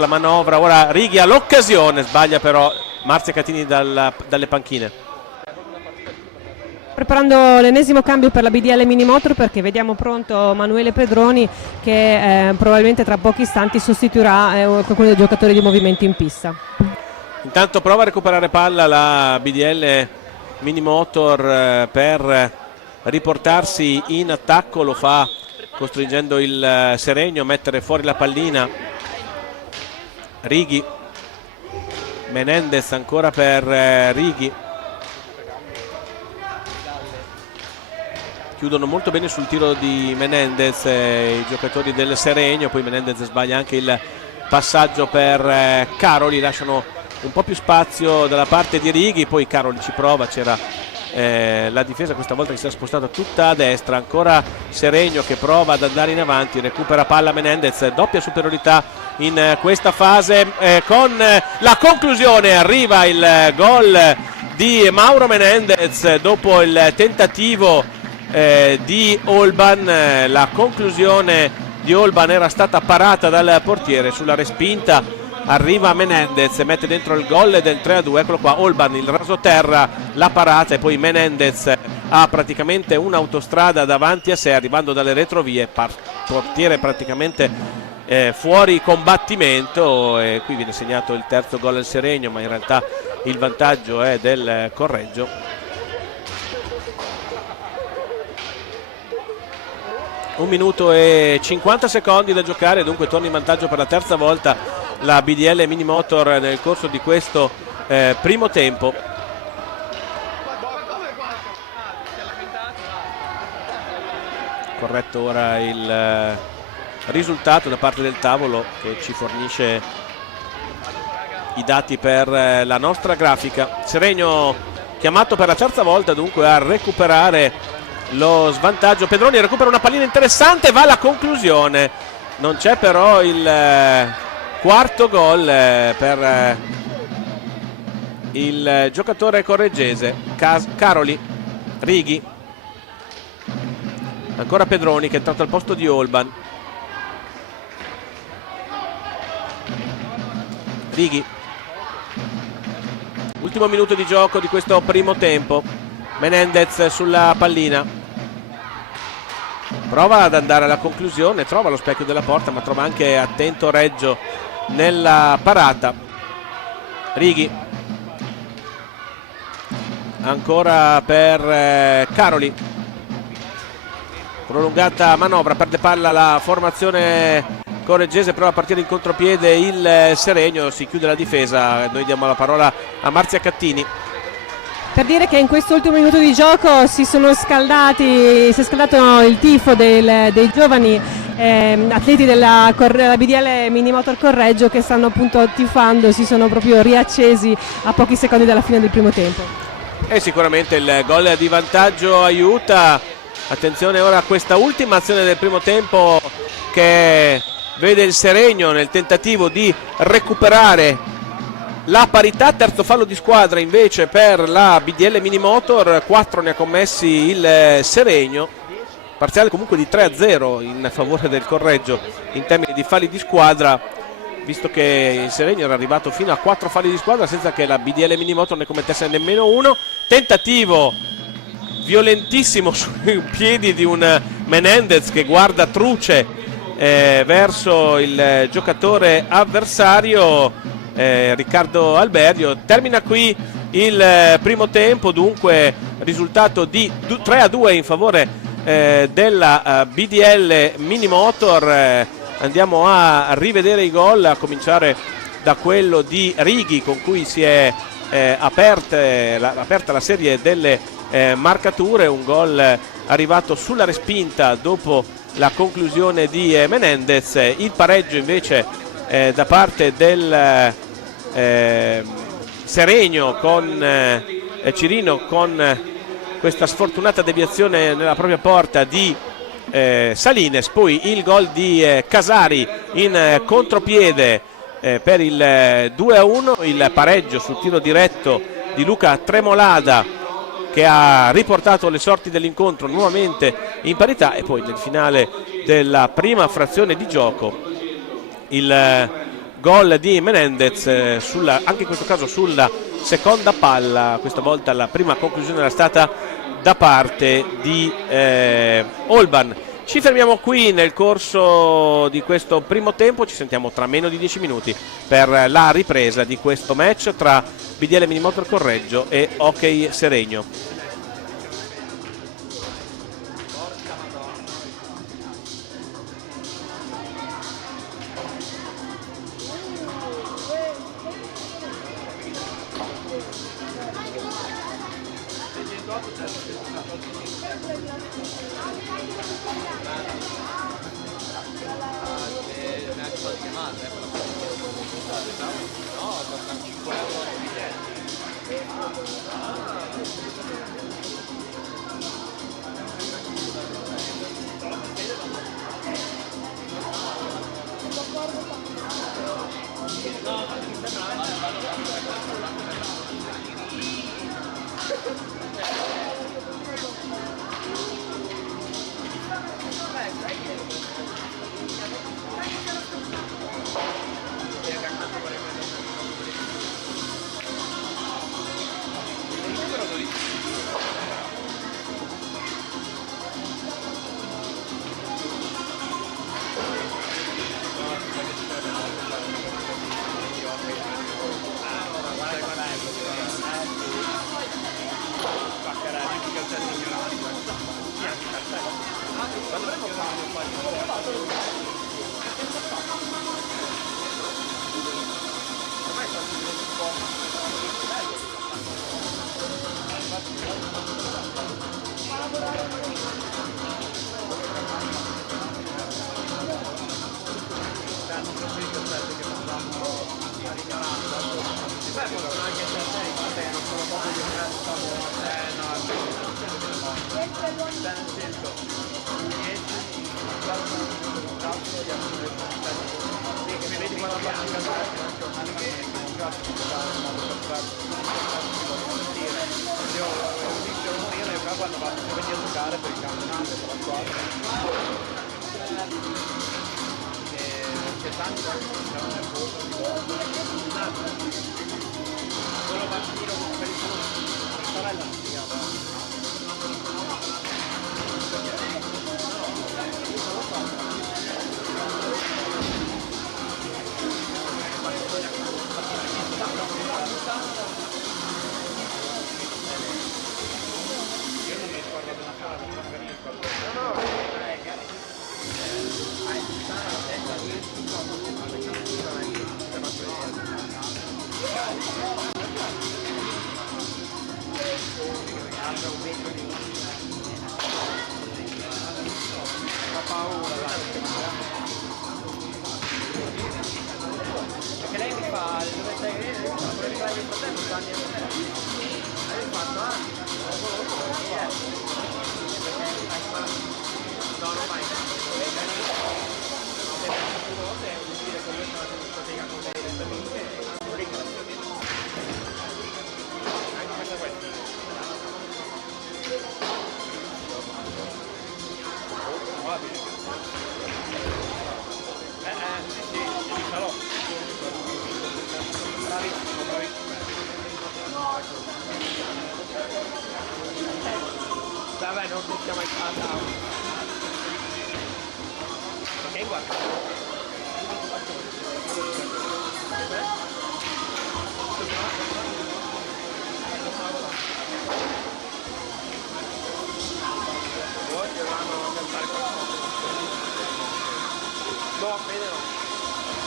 la manovra. Ora Righi ha l'occasione, sbaglia però Marzia Catini dalle panchine. Preparando l'ennesimo cambio per la BDL Minimotor, perché vediamo pronto Manuele Pedroni che probabilmente tra pochi istanti sostituirà qualcuno dei giocatori di movimento in pista. Intanto prova a recuperare palla la BDL Minimotor per riportarsi in attacco, lo fa costringendo il Seregno a mettere fuori la pallina. Righi, Menendez ancora per Righi. Chiudono molto bene sul tiro di Menendez i giocatori del Seregno, poi Menendez sbaglia anche il passaggio per Caroli, lasciano un po' più spazio dalla parte di Righi, poi Caroli ci prova, c'era la difesa questa volta che si è spostata tutta a destra, ancora Seregno che prova ad andare in avanti, recupera palla Menendez, doppia superiorità in questa fase, con la conclusione arriva il gol di Mauro Menendez dopo il tentativo di Olban. La conclusione di Olban era stata parata dal portiere, sulla respinta arriva Menendez, mette dentro il gol del 3-2, eccolo qua, Olban il rasoterra, la parata, e poi Menendez ha praticamente un'autostrada davanti a sé arrivando dalle retrovie, portiere praticamente fuori combattimento, e qui viene segnato il terzo gol al Seregno, ma in realtà il vantaggio è del Correggio. 1 minuto e 50 secondi da giocare, dunque torna in vantaggio per la terza volta la BDL Minimotor nel corso di questo primo tempo. Corretto ora il risultato da parte del tavolo che ci fornisce i dati per la nostra grafica. Seregno chiamato per la terza volta dunque a recuperare lo svantaggio. Pedroni recupera una pallina interessante, va alla conclusione, non c'è però il quarto gol per il giocatore correggese Caroli. Righi, ancora Pedroni che è entrato al posto di Olban. Righi, ultimo minuto di gioco di questo primo tempo. Menendez sulla pallina, prova ad andare alla conclusione, trova lo specchio della porta, ma trova anche attento Reggio nella parata. Righi, ancora per Caroli, prolungata manovra, perde palla la formazione correggese, prova a partire in contropiede il Seregno, si chiude la difesa. Noi diamo la parola a Marzia Cattini. Per dire che in questo ultimo minuto di gioco si è scaldato il tifo dei giovani atleti della BDL Minimotor Correggio, che stanno appunto tifando, si sono proprio riaccesi a pochi secondi dalla fine del primo tempo. E sicuramente il gol di vantaggio aiuta. Attenzione ora a questa ultima azione del primo tempo che vede il Seregno nel tentativo di recuperare la parità. Terzo fallo di squadra invece per la BDL Minimotor, 4 ne ha commessi il Seregno, parziale comunque di 3-0 in favore del Correggio in termini di falli di squadra, visto che il Seregno era arrivato fino a 4 falli di squadra senza che la BDL Minimotor ne commettesse nemmeno uno. Tentativo violentissimo sui piedi di un Menendez che guarda truce verso il giocatore avversario, Riccardo Alberio. Termina qui il primo tempo, dunque risultato di 3-2 in favore della BDL Minimotor. Andiamo a rivedere i gol, a cominciare da quello di Righi, con cui si è aperta la serie delle marcature. Un gol arrivato sulla respinta dopo la conclusione di Menendez. Il pareggio invece da parte del Seregno con Cirino, con questa sfortunata deviazione nella propria porta di Salines. Poi il gol di Casari in contropiede per il 2-1, il pareggio sul tiro diretto di Luca Tremolada che ha riportato le sorti dell'incontro nuovamente in parità. E poi nel finale della prima frazione di gioco il gol di Menendez anche in questo caso sulla seconda palla. Questa volta la prima conclusione era stata da parte di Olban. Ci fermiamo qui nel corso di questo primo tempo, ci sentiamo tra meno di 10 minuti per la ripresa di questo match tra BDL Minimotor Correggio e Hockey Seregno. hanno fatto venire a giocare per il campionato con la squadra. C'è tanto siamo nel posto di quello bambino per il sorella io non mi ricordo della sala, non mi ricordo. Fa paura, perché lei mi fa dove stai vedendo? Vorrei fare il fratello, Gianni e me. Hai fatto no, non mai. Sì, ci sarò. Bravissimo, bravissimo. Vabbè, non ti mai fatta. Ok, guarda. No, Fede no.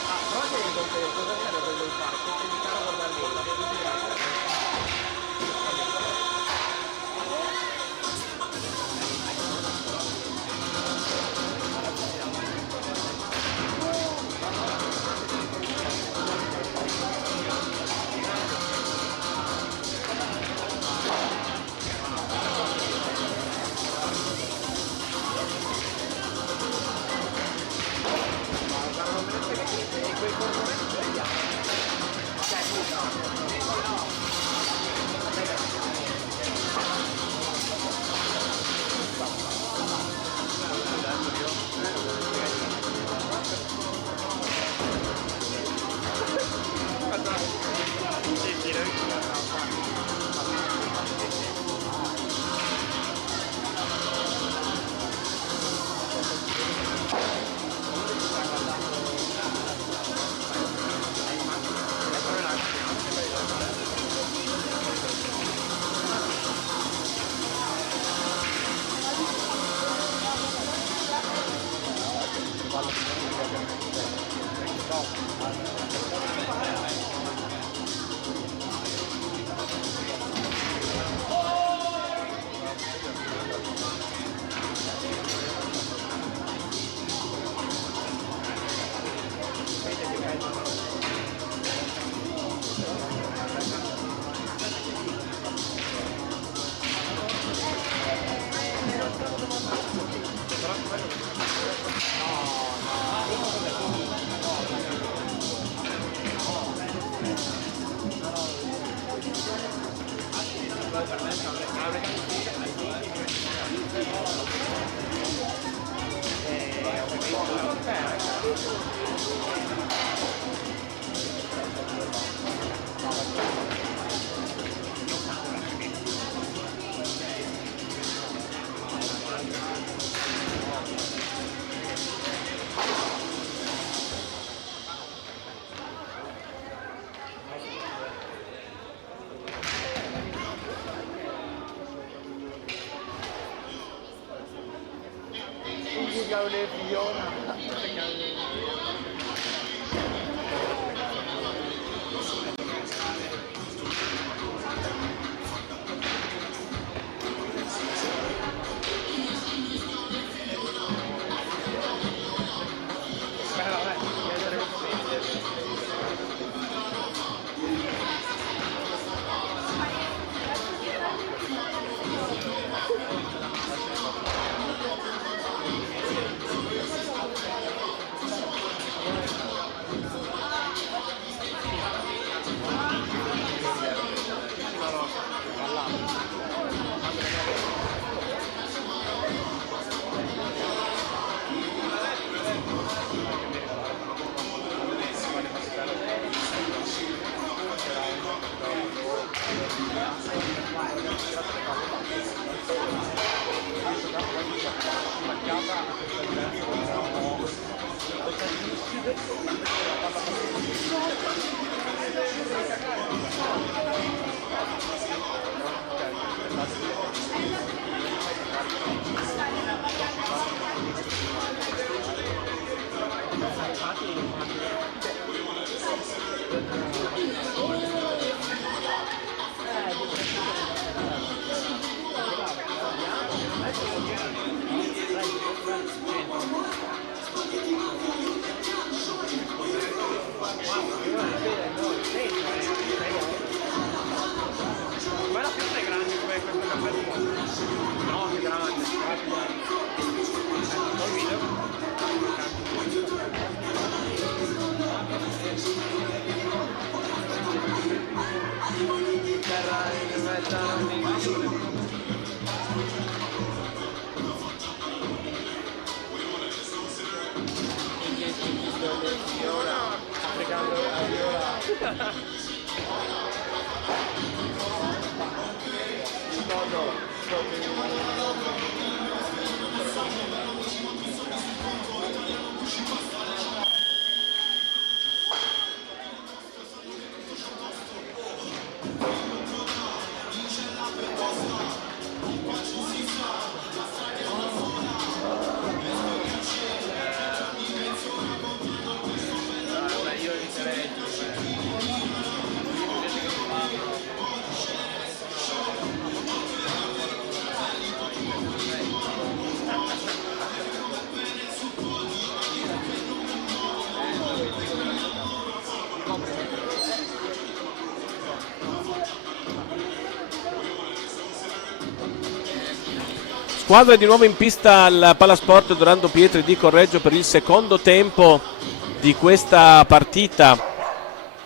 Ah, però che cosa c'era per il parco? Che mi caro guardare Ma la pista è grande come questo cappello? No, che grande. Poi video. Squadra di nuovo in pista al Palasport Dorando Pietri di Correggio per il secondo tempo di questa partita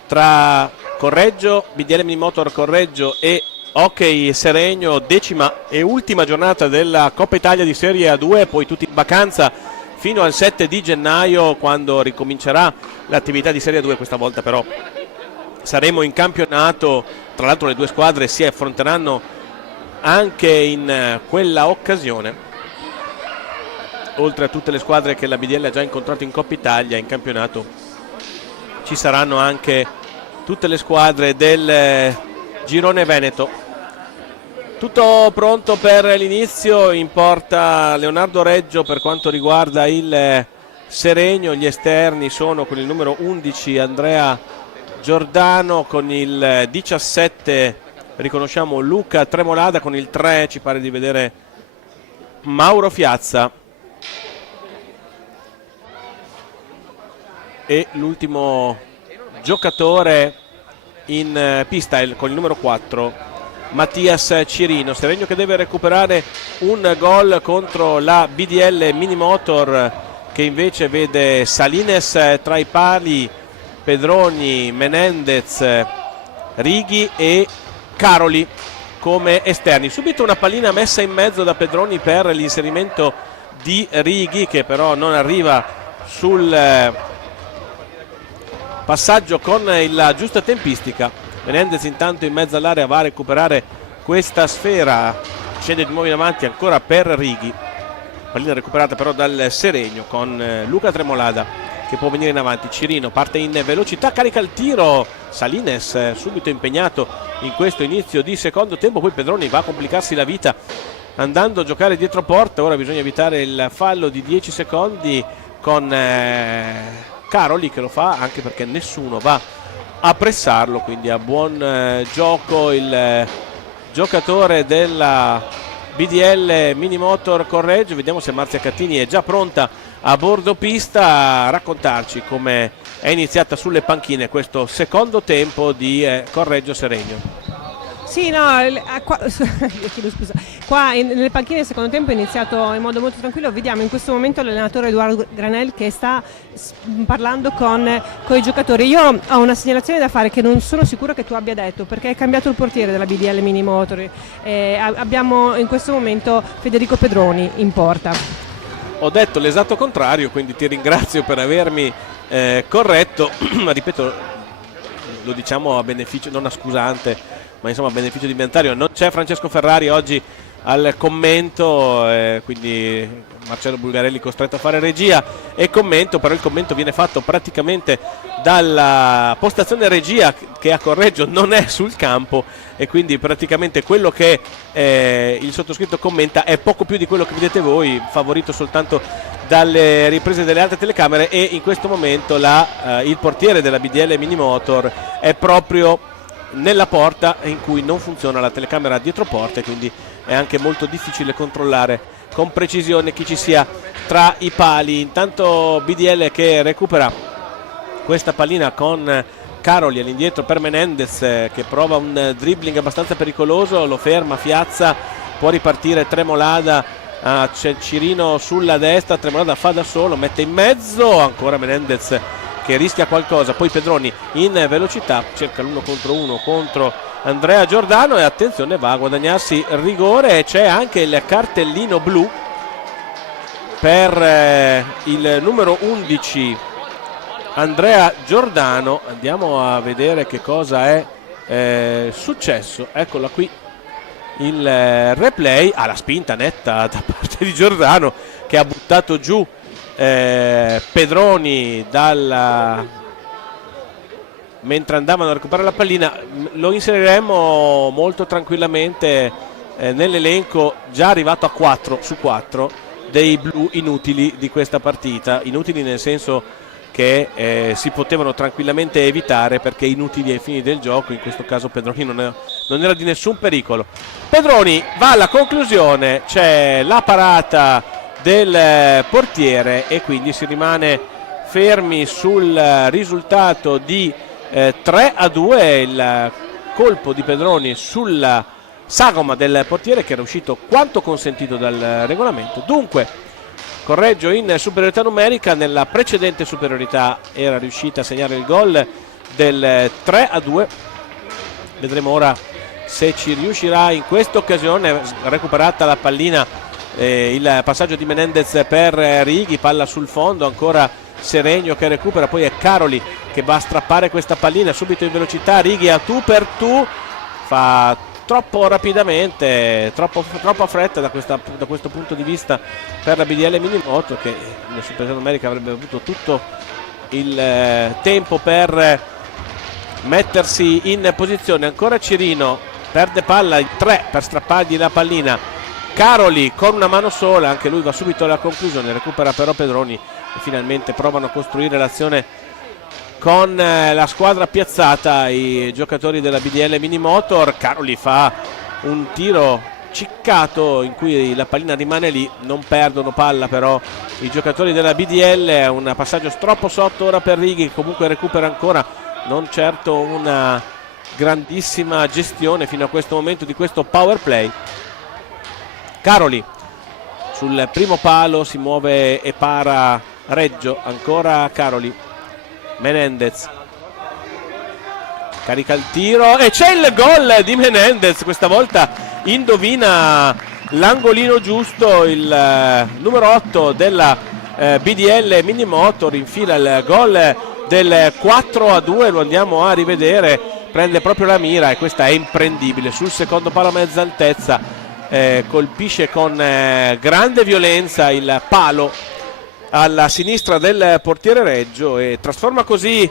tra Correggio, BDL Minimotor Correggio e Hockey Seregno, decima e ultima giornata della Coppa Italia di Serie A2, poi tutti in vacanza fino al 7 di gennaio quando ricomincerà l'attività di Serie A2. Questa volta però saremo in campionato, tra l'altro le due squadre si affronteranno anche in quella occasione, oltre a tutte le squadre che la BDL ha già incontrato in Coppa Italia. In campionato ci saranno anche tutte le squadre del girone Veneto. Tutto pronto per l'inizio, in porta Leonardo Reggio per quanto riguarda il Seregno. Gli esterni sono con il numero 11 Andrea Giordano, con il 17 riconosciamo Luca Tremolada, con il 3 ci pare di vedere Mauro Fiazza e l'ultimo giocatore in pista è con il numero 4 Mattias Cirino. Seregno che deve recuperare un gol contro la BDL Minimotor, che invece vede Salines tra i pali, Pedroni, Menendez, Righi e Caroli come esterni. Subito una pallina messa in mezzo da Pedroni per l'inserimento di Righi, che però non arriva sul passaggio con la giusta tempistica. Menendez intanto in mezzo all'area va a recuperare questa sfera, scende di nuovo in avanti ancora per Righi, pallina recuperata però dal Seregno con Luca Tremolada che può venire in avanti. Cirino parte in velocità, carica il tiro, Salines subito impegnato in questo inizio di secondo tempo. Poi Pedroni va a complicarsi la vita andando a giocare dietro porta. Ora bisogna evitare il fallo di 10 secondi con Caroli, che lo fa anche perché nessuno va a pressarlo, quindi a buon gioco il giocatore della BDL Minimotor Correggio. Vediamo se Marzia Cattini è già pronta a bordo pista a raccontarci come è iniziata sulle panchine questo secondo tempo di Correggio Seregno. Sì, no, chiedo scusa. Qua nelle panchine del secondo tempo è iniziato in modo molto tranquillo. Vediamo in questo momento l'allenatore Edoardo Granel che sta parlando con i giocatori. Io ho una segnalazione da fare che non sono sicura che tu abbia detto, perché è cambiato il portiere della BDL Minimotor. Abbiamo in questo momento Federico Pedroni in porta. Ho detto l'esatto contrario, quindi ti ringrazio per avermi corretto. Ripeto, lo diciamo a beneficio, non a scusante, ma insomma a beneficio di inventario. Non c'è Francesco Ferrari oggi al commento, quindi Marcello Bulgarelli costretto a fare regia e commento, però il commento viene fatto praticamente dalla postazione regia che a Correggio non è sul campo, e quindi praticamente quello che il sottoscritto commenta è poco più di quello che vedete voi, favorito soltanto dalle riprese delle altre telecamere, e in questo momento il portiere della BDL Minimotor è proprio nella porta in cui non funziona la telecamera dietro porta, e quindi è anche molto difficile controllare con precisione chi ci sia tra i pali. Intanto BDL che recupera questa pallina con Caroli all'indietro per Menendez, che prova un dribbling abbastanza pericoloso, lo ferma Fiazza, può ripartire Tremolada, c'è Cirino sulla destra, Tremolada fa da solo, mette in mezzo, ancora Menendez che rischia qualcosa, poi Pedroni in velocità cerca l'1 contro 1 contro Andrea Giordano, e attenzione, va a guadagnarsi rigore, e c'è anche il cartellino blu per il numero 11 Andrea Giordano. Andiamo a vedere che cosa è successo. Eccola qui il replay. La spinta netta da parte di Giordano, che ha buttato giù Pedroni mentre andavano a recuperare la pallina. Lo inseriremo molto tranquillamente nell'elenco già arrivato a 4 su 4 dei blu inutili di questa partita, inutili nel senso che si potevano tranquillamente evitare, perché inutili ai fini del gioco. In questo caso Pedroni non era di nessun pericolo. Pedroni va alla conclusione, c'è la parata del portiere e quindi si rimane fermi sul risultato di 3-2. Il colpo di Pedroni sulla sagoma del portiere, che era uscito quanto consentito dal regolamento. Dunque Correggio in superiorità numerica, nella precedente superiorità era riuscita a segnare il gol del 3-2. Vedremo ora se ci riuscirà in questa occasione. Recuperata la pallina, il passaggio di Menendez per Righi, palla sul fondo, ancora Seregno che recupera, poi è Caroli che va a strappare questa pallina subito in velocità. Righi a tu per tu, fa troppo rapidamente, troppa fretta da questo punto di vista per la BDL Minimotor, che in superiorità numerica avrebbe avuto tutto il tempo per mettersi in posizione. Ancora Cirino, perde palla in 3 per strappargli la pallina. Caroli con una mano sola, anche lui va subito alla conclusione, recupera però Pedroni e finalmente provano a costruire l'azione con la squadra piazzata, i giocatori della BDL Minimotor. Caroli fa un tiro ciccato in cui la pallina rimane lì, non perdono palla però i giocatori della BDL. Un passaggio troppo sotto ora per Righi, comunque recupera ancora, non certo una grandissima gestione fino a questo momento di questo power play. Caroli sul primo palo si muove e para Reggio, ancora Caroli. Menendez carica il tiro e c'è il gol di Menendez, questa volta indovina l'angolino giusto il numero 8 della BDL Minimotor, infila il gol del 4-2, lo andiamo a rivedere, prende proprio la mira e questa è imprendibile sul secondo palo a mezza altezza. Colpisce con grande violenza il palo alla sinistra del portiere Reggio e trasforma così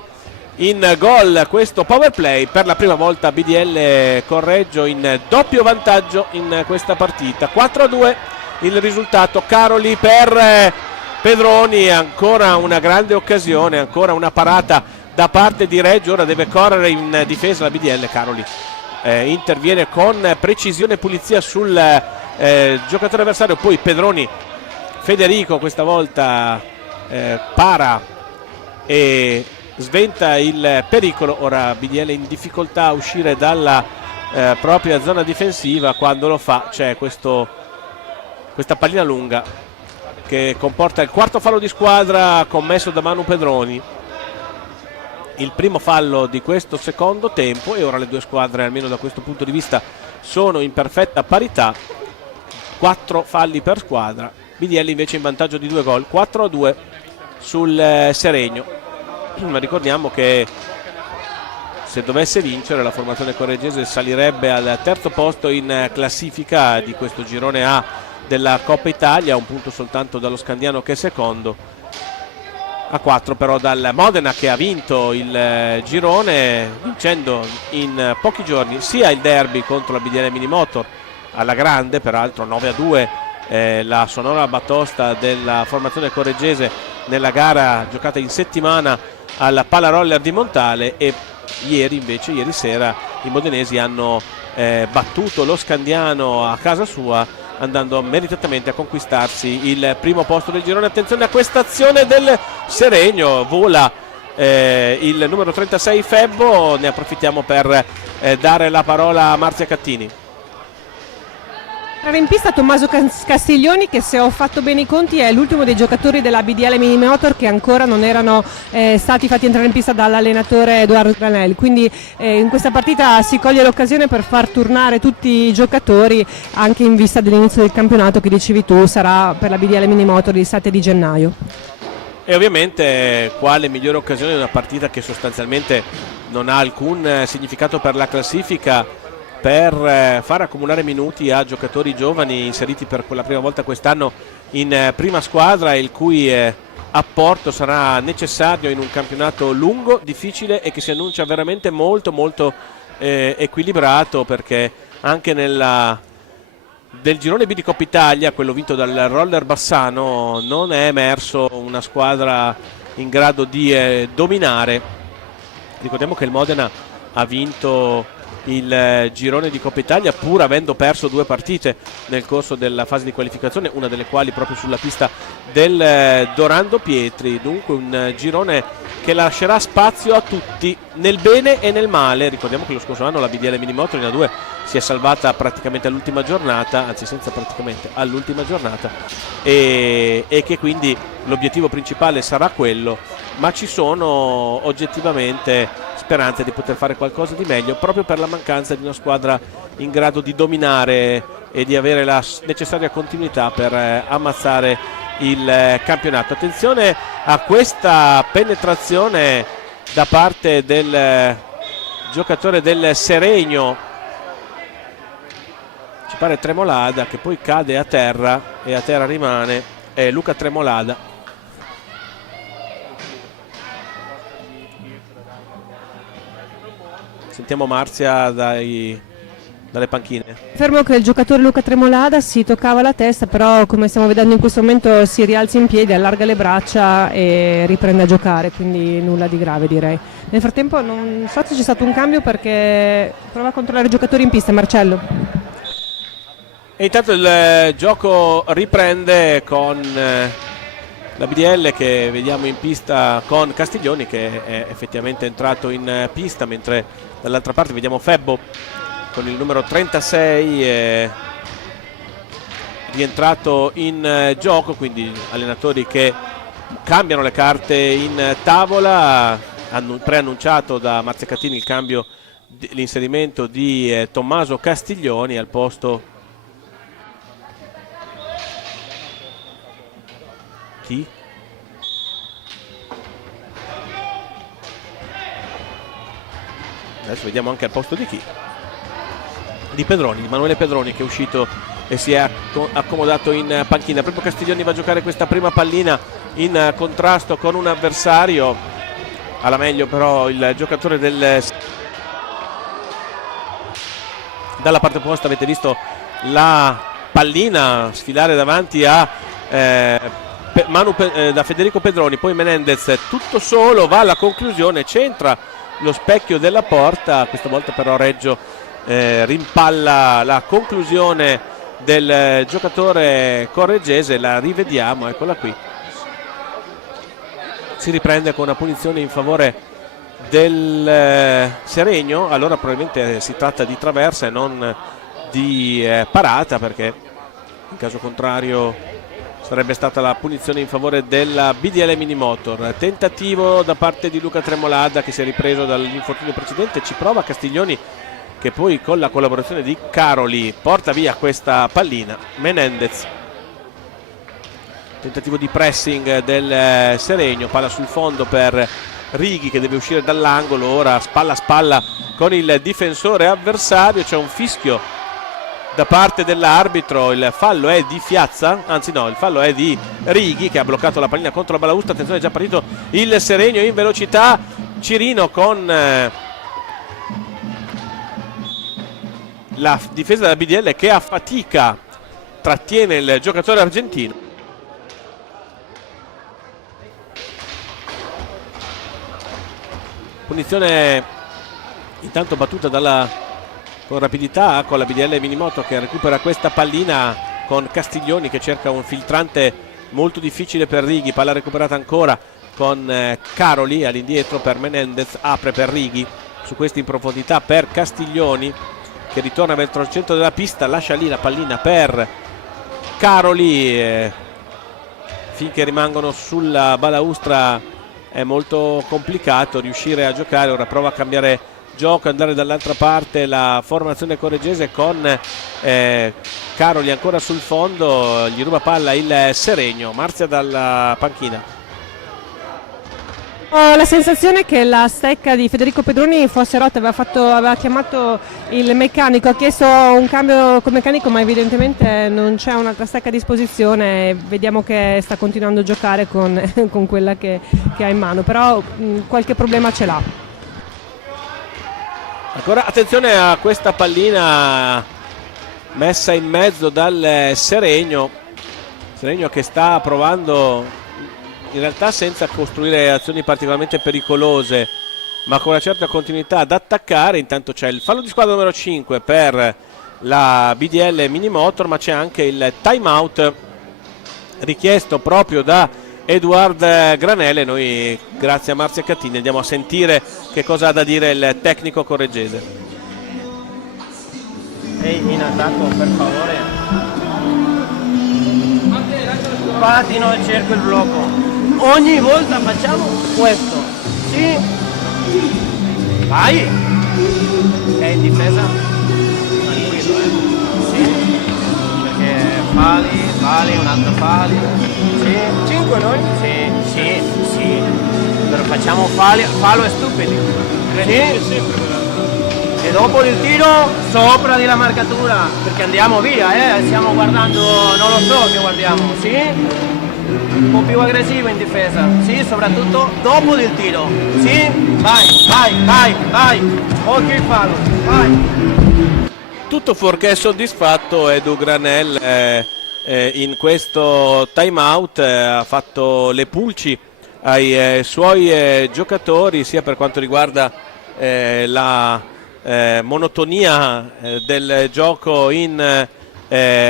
in gol questo power play. Per la prima volta BDL Correggio in doppio vantaggio in questa partita, 4-2 il risultato. Caroli per Pedroni, ancora una grande occasione, ancora una parata da parte di Reggio, ora deve correre in difesa la BDL. Caroli interviene con precisione e pulizia sul giocatore avversario, poi Pedroni, Federico questa volta para e sventa il pericolo. Ora BDL in difficoltà a uscire dalla propria zona difensiva, quando lo fa c'è questa pallina lunga che comporta il quarto fallo di squadra commesso da Manu Pedroni, il primo fallo di questo secondo tempo, e ora le due squadre almeno da questo punto di vista sono in perfetta parità, 4 falli per squadra. BDL invece in vantaggio di 2 gol, 4-2 sul Seregno. Ricordiamo che se dovesse vincere la formazione correggese salirebbe al terzo posto in classifica di questo girone A della Coppa Italia, un punto soltanto dallo Scandiano che è secondo, a 4 però dal Modena che ha vinto il girone vincendo in pochi giorni sia il derby contro la BDL Minimotor alla grande, peraltro 9-2 la sonora batosta della formazione correggese nella gara giocata in settimana al Palaroller di Montale, e ieri sera i modenesi hanno battuto lo Scandiano a casa sua, andando meritatamente a conquistarsi il primo posto del girone. Attenzione a questa azione del Seregno, vola il numero 36 Febbo, ne approfittiamo per dare la parola a Marzia Cattini. Era in pista Tommaso Castiglioni, che se ho fatto bene i conti è l'ultimo dei giocatori della BDL Minimotor che ancora non erano stati fatti entrare in pista dall'allenatore Edoardo Granelli, quindi in questa partita si coglie l'occasione per far turnare tutti i giocatori anche in vista dell'inizio del campionato che dicevi tu sarà per la BDL Minimotor il 7 di gennaio. E ovviamente quale migliore occasione di una partita che sostanzialmente non ha alcun significato per la classifica, per far accumulare minuti a giocatori giovani inseriti per la prima volta quest'anno in prima squadra, il cui apporto sarà necessario in un campionato lungo, difficile e che si annuncia veramente molto equilibrato, perché anche del girone B di Coppa Italia, quello vinto dal Roller Bassano, non è emerso una squadra in grado di dominare. Ricordiamo che il Modena ha vinto il girone di Coppa Italia pur avendo perso 2 partite nel corso della fase di qualificazione, una delle quali proprio sulla pista del Dorando Pietri. Dunque un girone che lascerà spazio a tutti nel bene e nel male. Ricordiamo che lo scorso anno la BDL Minimotor in A2 si è salvata praticamente all'ultima giornata, anzi senza praticamente, all'ultima giornata, e che quindi l'obiettivo principale sarà quello, ma ci sono oggettivamente speranze di poter fare qualcosa di meglio proprio per la mancanza di una squadra in grado di dominare e di avere la necessaria continuità per ammazzare il campionato. Attenzione a questa penetrazione da parte del giocatore del Seregno, ci pare Tremolada, che poi cade a terra e a terra rimane Luca Tremolada. Sentiamo Marzia dalle panchine. Fermo che il giocatore Luca Tremolada si toccava la testa, però come stiamo vedendo in questo momento si rialza in piedi, allarga le braccia e riprende a giocare, quindi nulla di grave direi. Nel frattempo non so se c'è stato un cambio, perché prova a controllare i giocatori in pista Marcello. E intanto il gioco riprende con la BDL che vediamo in pista con Castiglioni, che è effettivamente entrato in pista, mentre dall'altra parte vediamo Febbo con il numero 36 rientrato in gioco, quindi allenatori che cambiano le carte in tavola. Preannunciato da Marzia Cattini il cambio, l'inserimento di Tommaso Castiglioni al posto chi? Adesso vediamo anche al posto di chi? Di Pedroni, di Manuele Pedroni, che è uscito e si è accomodato in panchina. Proprio Castiglioni va a giocare questa prima pallina in contrasto con un avversario. Alla meglio però il giocatore dalla parte opposta. Avete visto la pallina sfilare davanti a da Federico Pedroni, poi Menendez tutto solo va alla conclusione, centra lo specchio della porta. Questa volta però Reggio rimpalla la conclusione del giocatore correggese. La rivediamo, eccola qui, si riprende con una punizione in favore del Seregno. Allora probabilmente si tratta di traversa e non di parata, perché in caso contrario sarebbe stata la punizione in favore della BDL Minimotor. Tentativo da parte di Luca Tremolada, che si è ripreso dall'infortunio precedente. Ci prova Castiglioni, che poi con la collaborazione di Caroli porta via questa pallina. Menendez, tentativo di pressing del Seregno, palla sul fondo per Righi che deve uscire dall'angolo, ora spalla a spalla con il difensore avversario, c'è un fischio da parte dell'arbitro, il fallo è di Fiazza, anzi no, il fallo è di Righi che ha bloccato la pallina contro la balaustra. Attenzione, è già partito il Seregno in velocità, Cirino con la difesa della BDL che a fatica trattiene il giocatore argentino. Punizione intanto battuta con rapidità con la BDL Minimoto che recupera questa pallina con Castiglioni che cerca un filtrante molto difficile per Righi, palla recuperata ancora con Caroli all'indietro per Menendez, apre per Righi, su questa in profondità per Castiglioni che ritorna verso il centro della pista, lascia lì la pallina per Caroli, finché rimangono sulla balaustra è molto complicato riuscire a giocare. Ora prova a cambiare gioco, andare dall'altra parte la formazione correggese con Caroli ancora sul fondo, gli ruba palla il Seregno. Marzia dalla panchina. Ho la sensazione che la stecca di Federico Pedroni fosse rotta, aveva chiamato il meccanico, ha chiesto un cambio col meccanico, ma evidentemente non c'è un'altra stecca a disposizione. Vediamo che sta continuando a giocare con quella che ha in mano, però qualche problema ce l'ha. Ancora attenzione a questa pallina messa in mezzo dal Seregno che sta provando in realtà senza costruire azioni particolarmente pericolose, ma con una certa continuità ad attaccare. Intanto c'è il fallo di squadra numero 5 per la BDL Minimotor, ma c'è anche il time out richiesto proprio da Eduard Granelle. Noi grazie a Marzia Cattini andiamo a sentire che cosa ha da dire il tecnico correggese. In attacco, per favore. Patino e cerco il blocco. Ogni volta facciamo questo. Sì. Vai. È in difesa. Tranquillo, Sì. Perché pali, un altro pali. Sì. 5 noi? Sì. Però facciamo fallo e stupidi. Sì. E dopo il tiro sopra della marcatura, perché andiamo via, stiamo guardando, non lo so che guardiamo, sì? Un po' più aggressivo in difesa, sì, soprattutto dopo il tiro, sì? Vai, occhio il fallo, vai! Tutto fuorché soddisfatto Edu Granel in questo time out, ha fatto le pulci ai suoi giocatori, sia per quanto riguarda la monotonia del gioco in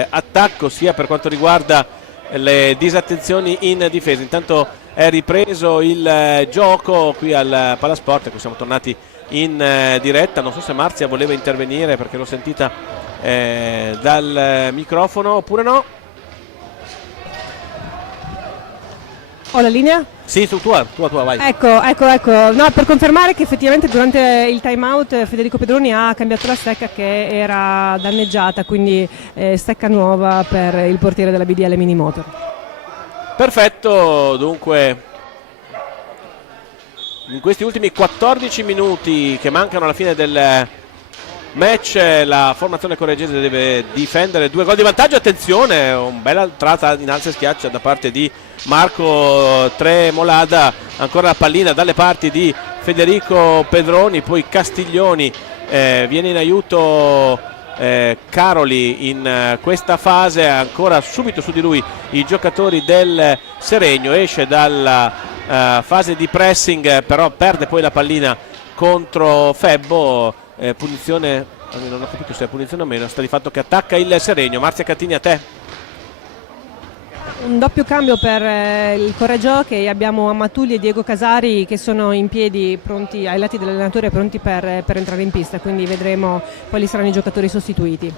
attacco, sia per quanto riguarda le disattenzioni in difesa. Intanto è ripreso il gioco qui al Palasport, ecco, siamo tornati in diretta. Non so se Marzia voleva intervenire perché l'ho sentita dal microfono oppure no. Ho la linea? Sì, tua, vai. Ecco. No, per confermare che effettivamente durante il time out Federico Pedroni ha cambiato la stecca che era danneggiata, quindi stecca nuova per il portiere della BDL Minimotor. Perfetto, dunque in questi ultimi 14 minuti che mancano alla fine del match la formazione correggese deve difendere 2 gol di vantaggio. Attenzione, una bella entrata in alza e schiaccia da parte di Marco Tremolada, ancora la pallina dalle parti di Federico Pedroni, poi Castiglioni viene in aiuto Caroli in questa fase, ancora subito su di lui i giocatori del Seregno, esce dalla fase di pressing, però perde poi la pallina contro Febbo. Punizione, non ho capito se è punizione o meno, sta di fatto che attacca il Seregno. Marzia Cattini, a te. Un doppio cambio per il Correggiochi, abbiamo Amatulli e Diego Casari che sono in piedi pronti ai lati dell'allenatore, pronti per entrare in pista, quindi vedremo quali saranno i giocatori sostituiti.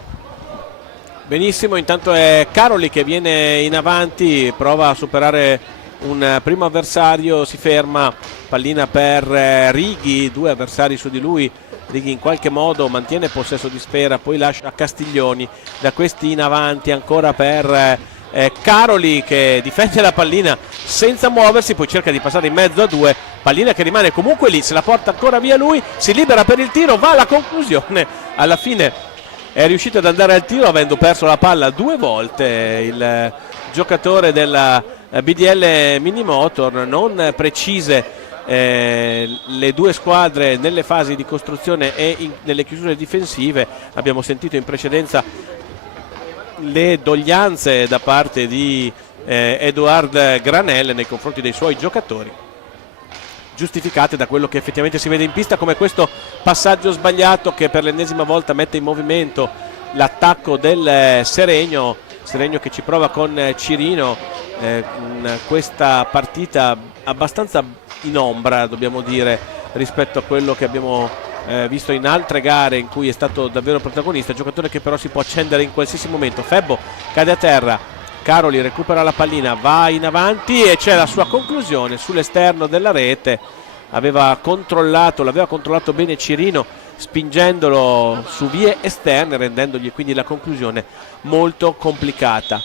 Benissimo, intanto è Caroli che viene in avanti, prova a superare un primo avversario, si ferma, pallina per Righi, 2 avversari su di lui. Righi in qualche modo mantiene possesso di sfera, poi lascia Castiglioni, da questi in avanti ancora per Caroli che difende la pallina senza muoversi, poi cerca di passare in mezzo a 2, pallina che rimane comunque lì, se la porta ancora via lui, si libera per il tiro, va alla conclusione, alla fine è riuscito ad andare al tiro avendo perso la palla 2 volte il giocatore della BDL Minimotor. Non precise le due squadre nelle fasi di costruzione e nelle chiusure difensive. Abbiamo sentito in precedenza le doglianze da parte di Edouard Granel nei confronti dei suoi giocatori, giustificate da quello che effettivamente si vede in pista, come questo passaggio sbagliato che per l'ennesima volta mette in movimento l'attacco del Seregno che ci prova con Cirino, questa partita abbastanza in ombra, dobbiamo dire, rispetto a quello che abbiamo visto in altre gare in cui è stato davvero protagonista, giocatore che però si può accendere in qualsiasi momento. Febbo cade a terra, Caroli recupera la pallina, va in avanti e c'è la sua conclusione sull'esterno della rete. L'aveva controllato bene Cirino, spingendolo su vie esterne, rendendogli quindi la conclusione molto complicata.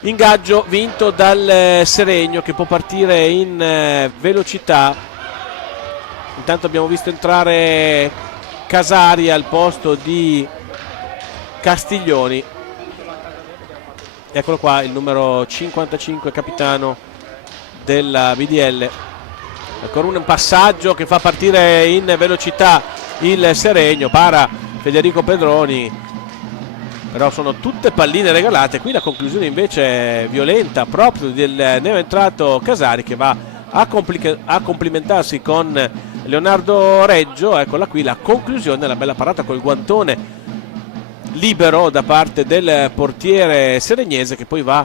Ingaggio vinto dal Seregno, che può partire in velocità. Intanto abbiamo visto entrare Casari al posto di Castiglioni. Eccolo qua, il numero 55, capitano della BDL. Ancora un passaggio che fa partire in velocità il Seregno, para Federico Pedroni, però sono tutte palline regalate. Qui la conclusione invece è violenta proprio del neoentrato Casari, che va a complimentarsi con Leonardo Reggio. Eccola qui la conclusione, la bella parata col guantone libero da parte del portiere seregnese, che poi va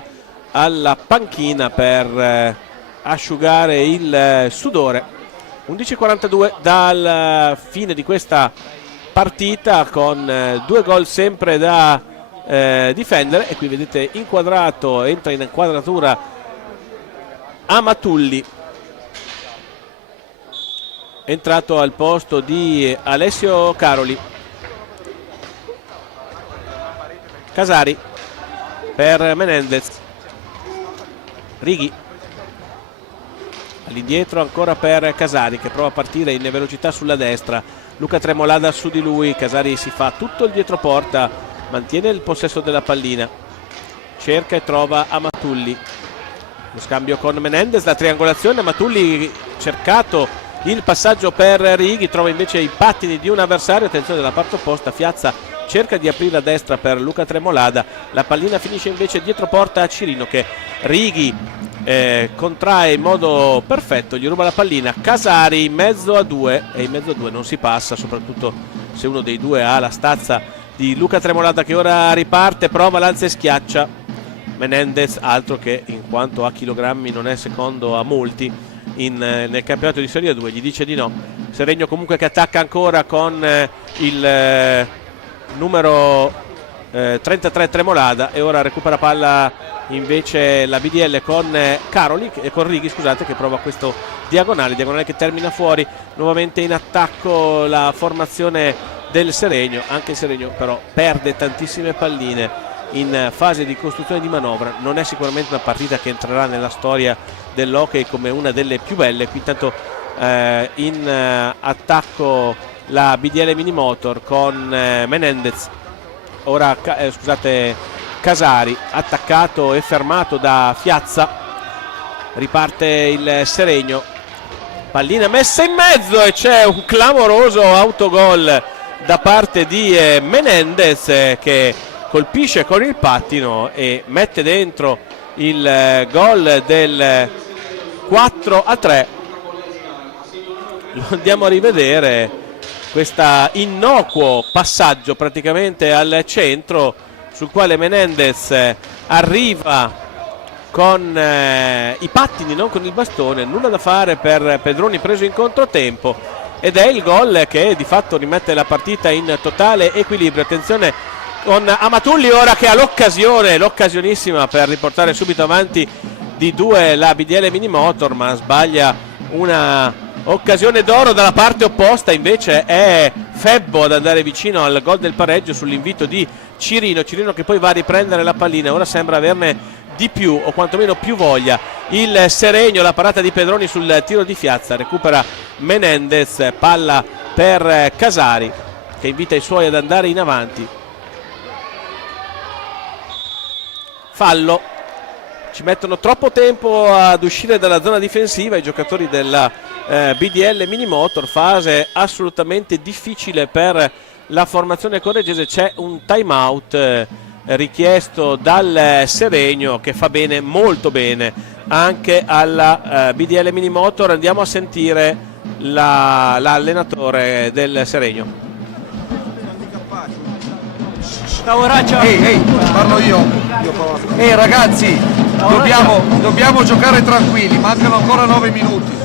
alla panchina per asciugare il sudore. 11:42 dalla fine di questa partita, con 2 gol sempre da difendere, e qui vedete inquadrato, entra in inquadratura Amatulli, entrato al posto di Alessio Caroli. Casari per Menendez, Righi all'indietro ancora per Casari, che prova a partire in velocità sulla destra. Luca Tremolada su di lui, Casari si fa tutto il dietro porta, mantiene il possesso della pallina, cerca e trova Amatulli, lo scambio con Menendez, la triangolazione, Amatulli cercato il passaggio per Righi, trova invece i pattini di un avversario. Attenzione dalla parte opposta, Fiazza cerca di aprire a destra per Luca Tremolada, la pallina finisce invece dietro porta a Cirino, che Righi contrae in modo perfetto, gli ruba la pallina. Casari in mezzo a 2, e in mezzo a 2 non si passa, soprattutto se uno dei due ha la stazza di Luca Tremolada, che ora riparte, prova, lanza e schiaccia. Menendez, altro che in quanto a chilogrammi non è secondo a molti nel campionato di Serie 2, gli dice di no. Seregno comunque che attacca ancora con il numero 33 Tremolada, e ora recupera palla invece la BDL con Caroli, con Righi, scusate, che prova questo diagonale che termina fuori. Nuovamente in attacco la formazione del Seregno, anche il Seregno però perde tantissime palline in fase di costruzione di manovra. Non è sicuramente una partita che entrerà nella storia dell'hockey come una delle più belle. Qui intanto in attacco la BDL Minimotor con Menendez, ora Casari, attaccato e fermato da Fiazza. Riparte il Seregno, pallina messa in mezzo e c'è un clamoroso autogol da parte di Menendez, che colpisce con il pattino e mette dentro il gol del 4-3. Lo andiamo a rivedere, questo innocuo passaggio praticamente al centro, sul quale Menendez arriva con i pattini, non con il bastone. Nulla da fare per Pedroni, preso in controtempo, ed è il gol che di fatto rimette la partita in totale equilibrio. Attenzione con Amatulli ora, che ha l'occasionissima per riportare subito avanti di 2 la BDL Minimotor, ma sbaglia una occasione d'oro. Dalla parte opposta invece è Febbo ad andare vicino al gol del pareggio sull'invito di Cirino, che poi va a riprendere la pallina. Ora sembra averne di più, o quantomeno più voglia. Il Seregno, la parata di Pedroni sul tiro di Fiazza, recupera Menendez, palla per Casari che invita i suoi ad andare in avanti. Fallo, ci mettono troppo tempo ad uscire dalla zona difensiva i giocatori della BDL Minimotor, fase assolutamente difficile per la formazione correggese. C'è un time out richiesto dal Seregno che fa bene, molto bene anche alla BDL Minimotor. Andiamo a sentire l'allenatore del Seregno. Ehi, parlo io. Ragazzi, dobbiamo giocare tranquilli, mancano ancora 9 minuti.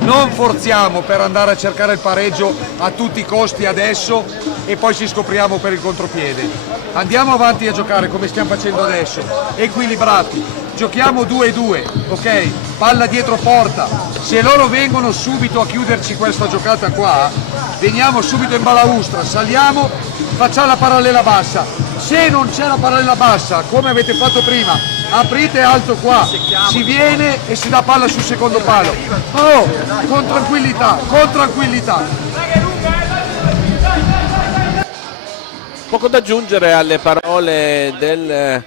Non forziamo per andare a cercare il pareggio a tutti i costi adesso e poi ci scopriamo per il contropiede. Andiamo avanti a giocare come stiamo facendo adesso, equilibrati. Giochiamo 2-2, ok? Palla dietro porta. Se loro vengono subito a chiuderci questa giocata qua, veniamo subito in balaustra, saliamo, facciamo la parallela bassa. Se non c'è la parallela bassa, come avete fatto prima, aprite alto qua, si viene e si dà palla sul secondo palo. Oh, con tranquillità, con tranquillità. Poco da aggiungere alle parole del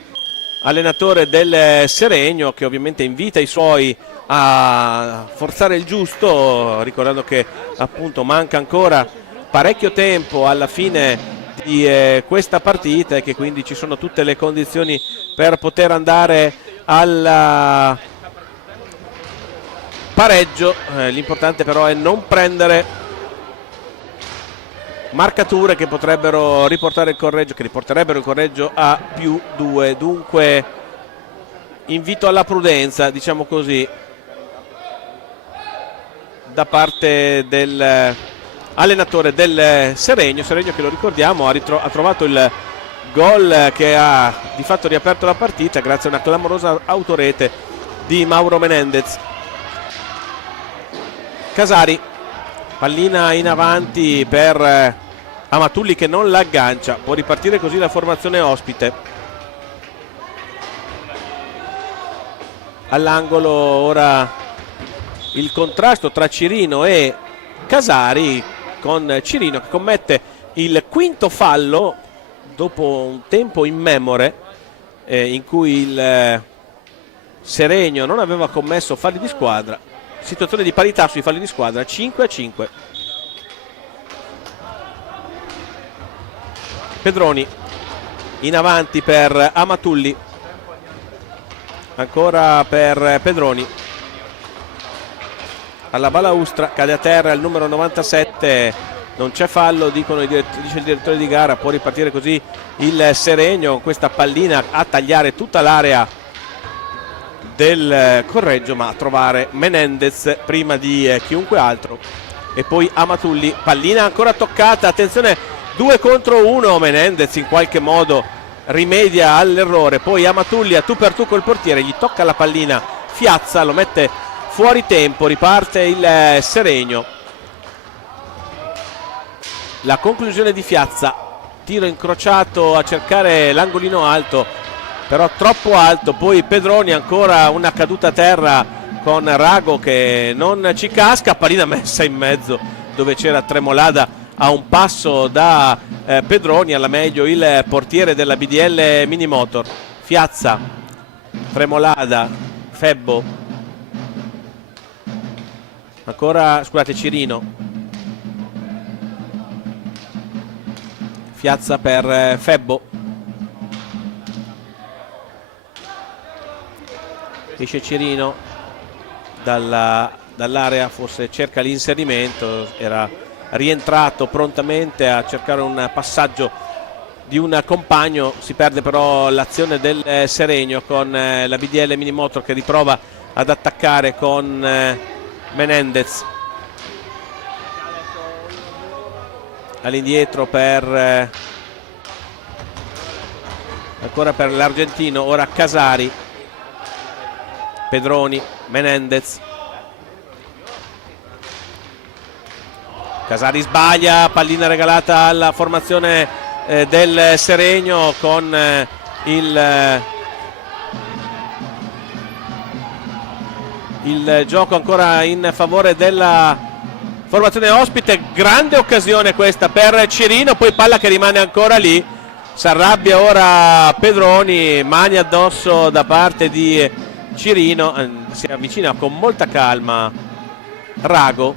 allenatore del Seregno, che ovviamente invita i suoi a forzare il giusto, ricordando che appunto manca ancora parecchio tempo alla fine di questa partita e che quindi ci sono tutte le condizioni per poter andare al pareggio. L'importante però è non prendere marcature che potrebbero riportare il Correggio, che riporterebbero il Correggio a +2. Dunque invito alla prudenza, diciamo così, da parte del allenatore del Seregno che, lo ricordiamo, ha trovato il gol che ha di fatto riaperto la partita grazie a una clamorosa autorete di Mauro Menendez. Casari, pallina in avanti per Amatulli che non la aggancia, può ripartire così la formazione ospite. All'angolo ora il contrasto tra Cirino e Casari, con Cirino che commette il quinto fallo dopo un tempo immemore in cui il Seregno non aveva commesso falli di squadra. Situazione di parità sui falli di squadra, 5-5. Pedroni in avanti per Amatulli, ancora per Pedroni, alla balaustra, cade a terra il numero 97, non c'è fallo, dice il direttore di gara. Può ripartire così il Seregno con questa pallina a tagliare tutta l'area del Correggio, ma a trovare Menendez prima di chiunque altro, e poi Amatulli, pallina ancora toccata, attenzione, 2 contro 1, Menendez in qualche modo rimedia all'errore, poi Amatulli a tu per tu col portiere, gli tocca la pallina Fiazza, lo mette fuori tempo, riparte il Seregno. La conclusione di Fiazza, tiro incrociato a cercare l'angolino alto, però troppo alto, poi Pedroni, ancora una caduta a terra con Rago che non ci casca, pallina messa in mezzo dove c'era Tremolada a un passo da Pedroni, alla meglio il portiere della BDL Minimotor. Fiazza, Tremolada, Febbo, ancora, scusate, Cirino, Fiazza per Febbo, esce Cirino dall'area, forse cerca l'inserimento, era rientrato prontamente a cercare un passaggio di un compagno, si perde però l'azione del Seregno con la BDL Minimotor che riprova ad attaccare con Menendez. All'indietro per ancora per l'argentino, ora Casari, Pedroni, Menendez. Casari sbaglia, pallina regalata alla formazione del Seregno con il il gioco ancora in favore della formazione ospite. Grande occasione questa per Cirino, poi palla che rimane ancora lì, si arrabbia ora Pedroni, mani addosso da parte di Cirino, si avvicina con molta calma Rago,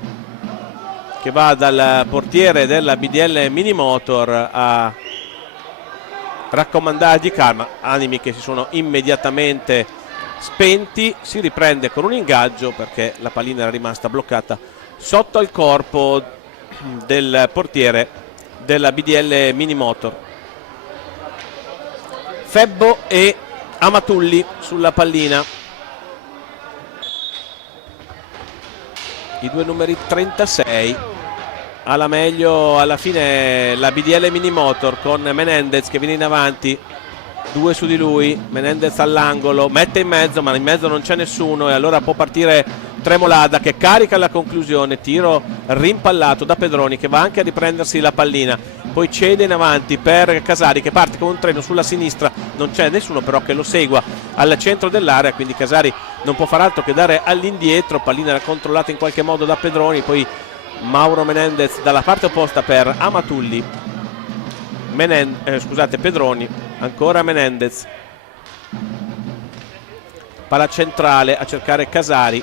che va dal portiere della BDL Minimotor a raccomandargli calma, animi che si sono immediatamente spenti. Si riprende con un ingaggio perché la pallina era rimasta bloccata sotto al corpo del portiere della BDL Minimotor. Febbo e Amatulli sulla pallina, i due numeri 36. Alla meglio alla fine la BDL Minimotor con Menendez che viene in avanti, due su di lui, Menendez all'angolo, mette in mezzo ma in mezzo non c'è nessuno e allora può partire Tremolada che carica la conclusione, tiro rimpallato da Pedroni che va anche a riprendersi la pallina, poi cede in avanti per Casari che parte con un treno sulla sinistra, non c'è nessuno però che lo segua al centro dell'area, quindi Casari non può far altro che dare all'indietro, pallina controllata in qualche modo da Pedroni, poi Mauro Menendez dalla parte opposta per Amatulli, Pedroni, ancora Menendez, palla centrale a cercare Casari,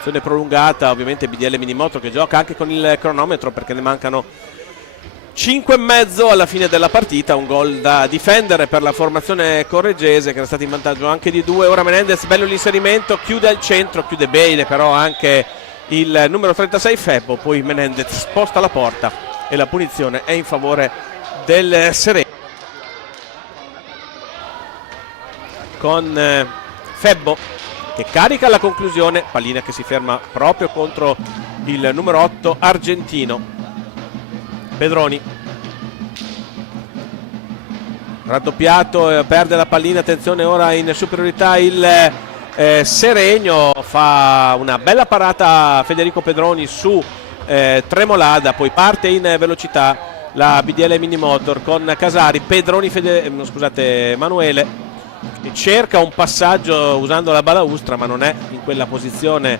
azione prolungata, ovviamente BDL Minimotor che gioca anche con il cronometro perché ne mancano 5,5 alla fine della partita, un gol da difendere per la formazione correggese che era stata in vantaggio anche di 2. Ora Menendez, bello l'inserimento, chiude al centro, chiude bene però anche il numero 36 Febbo, poi Menendez sposta la porta e la punizione è in favore del Sereno con Febbo che carica la conclusione, pallina che si ferma proprio contro il numero 8 argentino. Pedroni raddoppiato, perde la pallina, attenzione ora in superiorità il Seregno, fa una bella parata Federico Pedroni su Tremolada, poi parte in velocità la BDL Minimotor con Casari, Pedroni Manuele cerca un passaggio usando la balaustra ma non è in quella posizione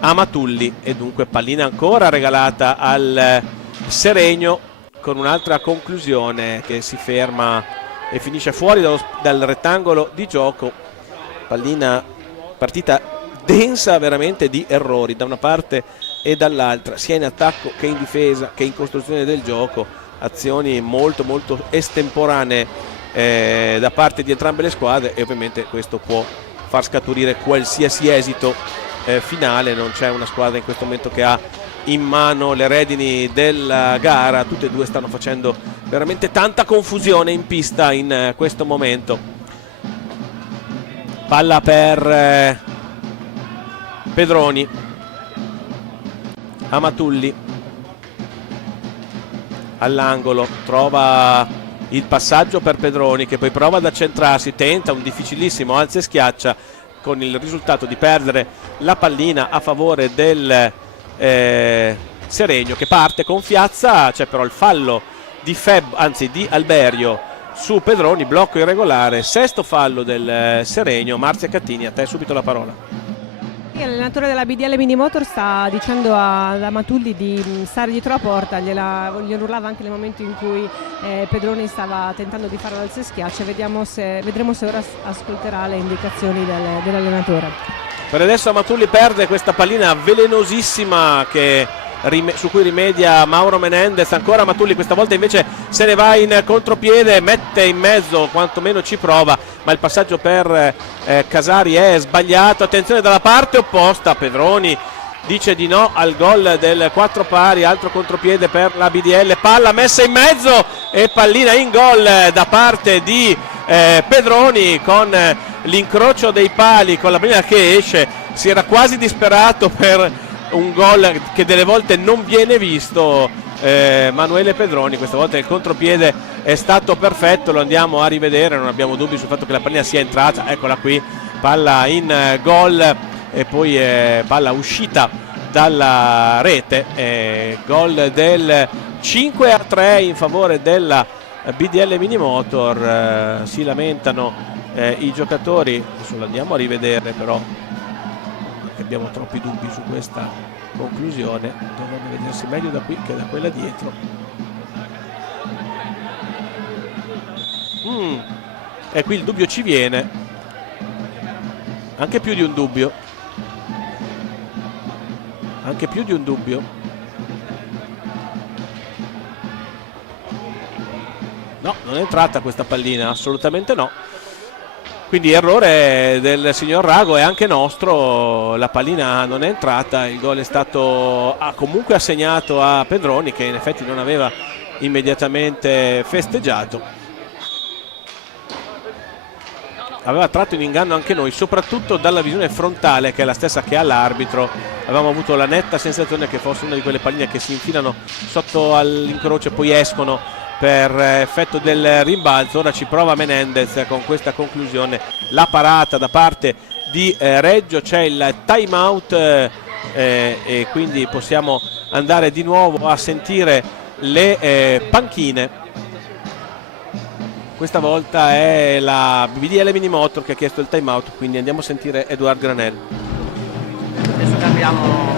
Amatulli e dunque pallina ancora regalata al Seregno con un'altra conclusione che si ferma e finisce fuori dal rettangolo di gioco. Partita densa veramente di errori da una parte e dall'altra, sia in attacco che in difesa che in costruzione del gioco, azioni molto molto estemporanee da parte di entrambe le squadre e ovviamente questo può far scaturire qualsiasi esito finale. Non c'è una squadra in questo momento che ha in mano le redini della gara, tutte e due stanno facendo veramente tanta confusione in pista in questo momento. Palla per Pedroni, Amatulli all'angolo, trova il passaggio per Pedroni che poi prova ad accentrarsi, tenta un difficilissimo alza e schiaccia con il risultato di perdere la pallina a favore del Seregno che parte con Fiazza. C'è però il fallo di di Alberio su Pedroni, blocco irregolare, sesto fallo del Seregno. Marzia Cattini, a te subito la parola. L'allenatore della BDL Minimotor sta dicendo ad Amatulli di stare dietro la porta, glielo urlava anche nel momento in cui Pedroni stava tentando di fare l'alza e schiaccia. Vedremo se ora ascolterà le indicazioni dell'allenatore. Per adesso Amatulli perde questa pallina velenosissima su cui rimedia Mauro Menendez. Ancora Amatulli, questa volta invece se ne va in contropiede, mette in mezzo, quantomeno ci prova, ma il passaggio per Casari è sbagliato. Attenzione dalla parte opposta, Pedroni dice di no al gol del 4 pari, altro contropiede per la BDL, palla messa in mezzo e pallina in gol da parte di Pedroni con l'incrocio dei pali, con la pallina che esce. Si era quasi disperato per un gol che delle volte non viene visto Manuele Pedroni. Questa volta il contropiede è stato perfetto, lo andiamo a rivedere, non abbiamo dubbi sul fatto che la pallina sia entrata. Eccola qui, palla in gol e poi palla uscita dalla rete, gol del 5-3 in favore della BDL Minimotor. Si lamentano i giocatori, adesso lo andiamo a rivedere, però abbiamo troppi dubbi su questa conclusione, dovrebbe vedersi meglio da qui che da quella dietro. E qui il dubbio ci viene, anche più di un dubbio, anche più di un dubbio. No, non è entrata questa pallina, assolutamente no. Quindi errore del signor Rago e anche nostro, la pallina non è entrata, il gol è stato comunque assegnato a Pedroni, che in effetti non aveva immediatamente festeggiato. Aveva tratto in inganno anche noi, soprattutto dalla visione frontale, che è la stessa che ha l'arbitro. Avevamo avuto la netta sensazione che fosse una di quelle palline che si infilano sotto all'incrocio e poi escono per effetto del rimbalzo. Ora ci prova Menendez con questa conclusione, la parata da parte di Reggio, c'è il time out e quindi possiamo andare di nuovo a sentire le panchine. Questa volta è la BDL Minimotor che ha chiesto il time out, quindi andiamo a sentire Edouard Granel. Adesso cambiamo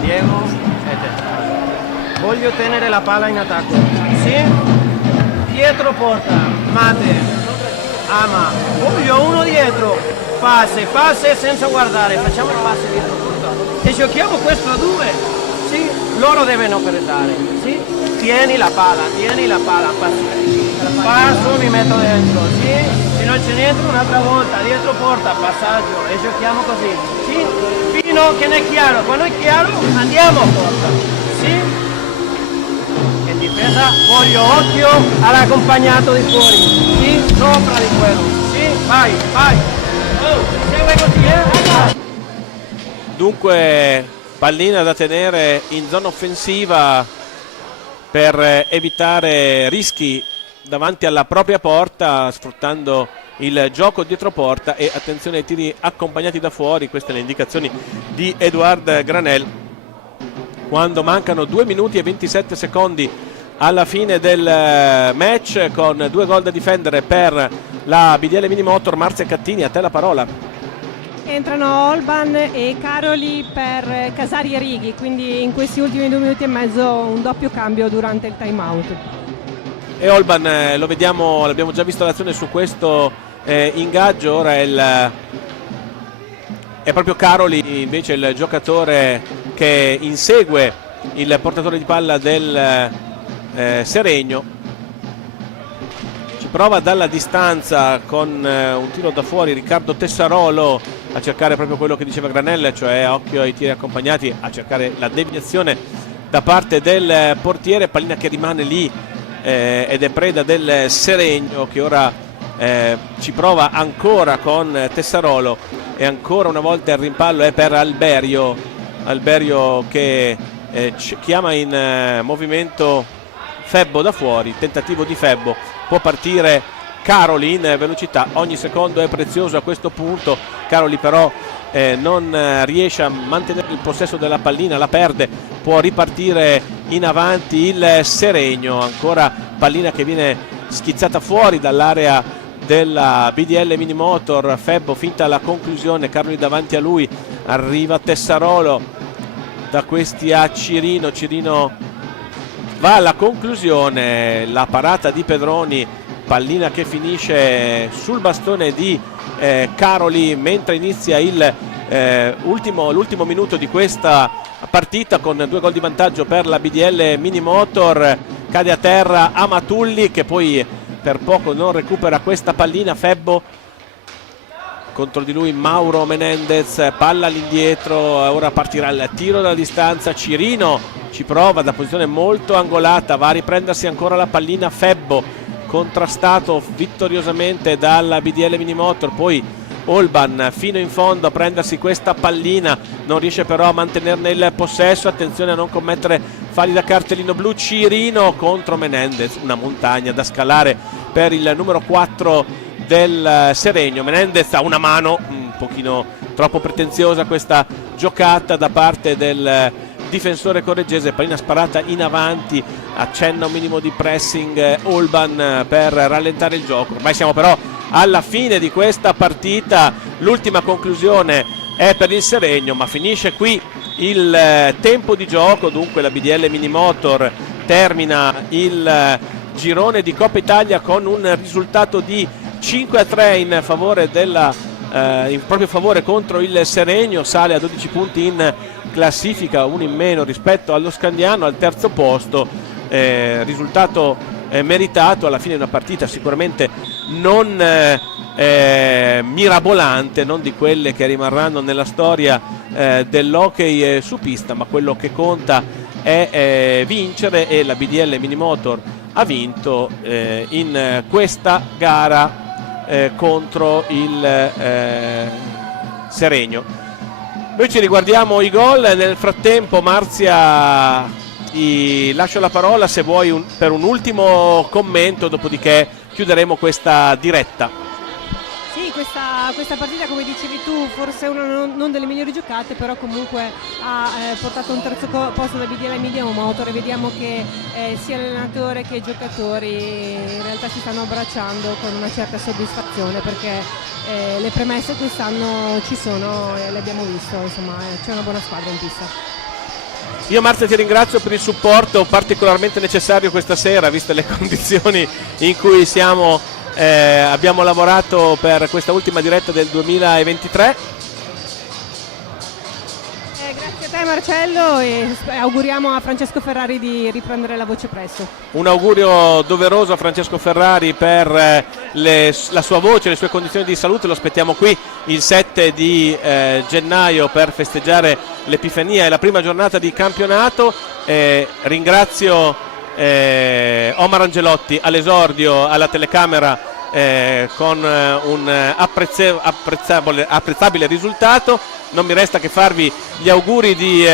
Diego e te. Voglio tenere la palla in attacco. Sì? Dietro porta. Mate. Ama. Voglio uno dietro. Passe senza guardare. Facciamo il passe dietro porta. E giochiamo questo a due. Sì? Loro devono penetrare. Sì? Tieni la palla. Passo, mi metto dentro. Sì? Se non c'è niente un'altra volta. Dietro porta. Passaggio. E giochiamo così. Sì? Fino che non è chiaro. Quando è chiaro andiamo a porta. Sì? In difesa voglio occhio all'accompagnato di fuori, sì, sopra di quello, sì, vai, segue così, Dunque pallina da tenere in zona offensiva per evitare rischi davanti alla propria porta, sfruttando il gioco dietro porta, e attenzione ai tiri accompagnati da fuori. Queste le indicazioni di Edouard Granel quando mancano 2 minuti e 27 secondi alla fine del match, con 2 gol da difendere per la BDL Minimotor. Marzia Cattini, a te la parola. Entrano Olban e Caroli per Casari e Righi, quindi in questi ultimi 2 minuti e mezzo un doppio cambio durante il time out. E Olban lo vediamo, l'abbiamo già visto l'azione su questo ingaggio. Ora è proprio Caroli invece il giocatore che insegue il portatore di palla del Seregno. Ci prova dalla distanza con un tiro da fuori Riccardo Tessarolo a cercare proprio quello che diceva Granel, cioè occhio ai tiri accompagnati, a cercare la deviazione da parte del portiere. Pallina che rimane lì ed è preda del Seregno, che ora ci prova ancora con Tessarolo, e ancora una volta il rimpallo è per Alberio che chiama in movimento Febbo da fuori. Tentativo di Febbo, può partire Caroli in velocità, ogni secondo è prezioso a questo punto. Caroli però non riesce a mantenere il possesso della pallina, la perde, può ripartire in avanti il Seregno. Ancora pallina che viene schizzata fuori dall'area della BDL Minimotor. Febbo finta la conclusione, Caroli davanti a lui, arriva Tessarolo, da questi a Cirino va alla conclusione, la parata di Pedroni, pallina che finisce sul bastone di Caroli mentre inizia l'ultimo minuto di questa partita, con 2 gol di vantaggio per la BDL Minimotor. Cade a terra Amatulli, che poi per poco non recupera questa pallina. Febbo, contro di lui Mauro Menendez, palla all'indietro, ora partirà il tiro dalla distanza. Cirino ci prova da posizione molto angolata, va a riprendersi ancora la pallina Febbo, contrastato vittoriosamente dalla BDL Minimotor. Poi Olban fino in fondo a prendersi questa pallina, non riesce però a mantenerne il possesso. Attenzione a non commettere falli da cartellino blu. Cirino contro Menendez, una montagna da scalare per il numero 4 del Seregno. Menendez ha una mano un pochino troppo pretenziosa questa giocata da parte del difensore correggese, pallina sparata in avanti, accenna un minimo di pressing Olban per rallentare il gioco. Ormai siamo però alla fine di questa partita, l'ultima conclusione è per il Seregno, ma finisce qui il tempo di gioco. Dunque la BDL Minimotor termina il girone di Coppa Italia con un risultato di 5-3 in favore in proprio favore contro il Seregno, sale a 12 punti in classifica, uno in meno rispetto allo Scandiano, al terzo posto. Risultato meritato alla fine di una partita sicuramente non mirabolante, non di quelle che rimarranno nella storia dell'hockey su pista, ma quello che conta è vincere, e la BDL Minimotor ha vinto in questa gara contro il Seregno. Noi ci riguardiamo i gol. Nel frattempo Marzia, ti lascio la parola se vuoi per un ultimo commento, dopodiché chiuderemo questa diretta. Sì, questa partita, come dicevi tu, forse è una non delle migliori giocate, però comunque ha portato un terzo posto da BDL Minimotor, e vediamo che sia l'allenatore che i giocatori in realtà si stanno abbracciando con una certa soddisfazione, perché le premesse quest'anno ci sono e le abbiamo visto, insomma c'è una buona squadra in pista. Io Marzia ti ringrazio per il supporto particolarmente necessario questa sera, viste le condizioni in cui abbiamo lavorato per questa ultima diretta del 2023. Grazie a te Marcello, e auguriamo a Francesco Ferrari di riprendere la voce presto. Un augurio doveroso a Francesco Ferrari per la sua voce, le sue condizioni di salute. Lo aspettiamo qui il 7 di gennaio per festeggiare l'Epifania e la prima giornata di campionato. Ringrazio Omar Angelotti all'esordio alla telecamera con un apprezzabile risultato. Non mi resta che farvi gli auguri di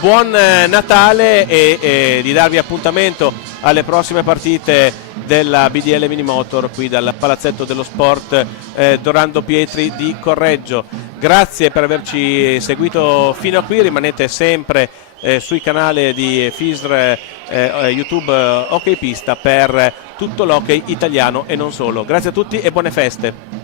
buon Natale e di darvi appuntamento alle prossime partite della BDL Minimotor qui dal Palazzetto dello Sport Dorando Pietri di Correggio. Grazie per averci seguito fino a qui, rimanete sempre sui canali di FISR YouTube Hockey Pista per tutto l'hockey italiano e non solo. Grazie a tutti e buone feste.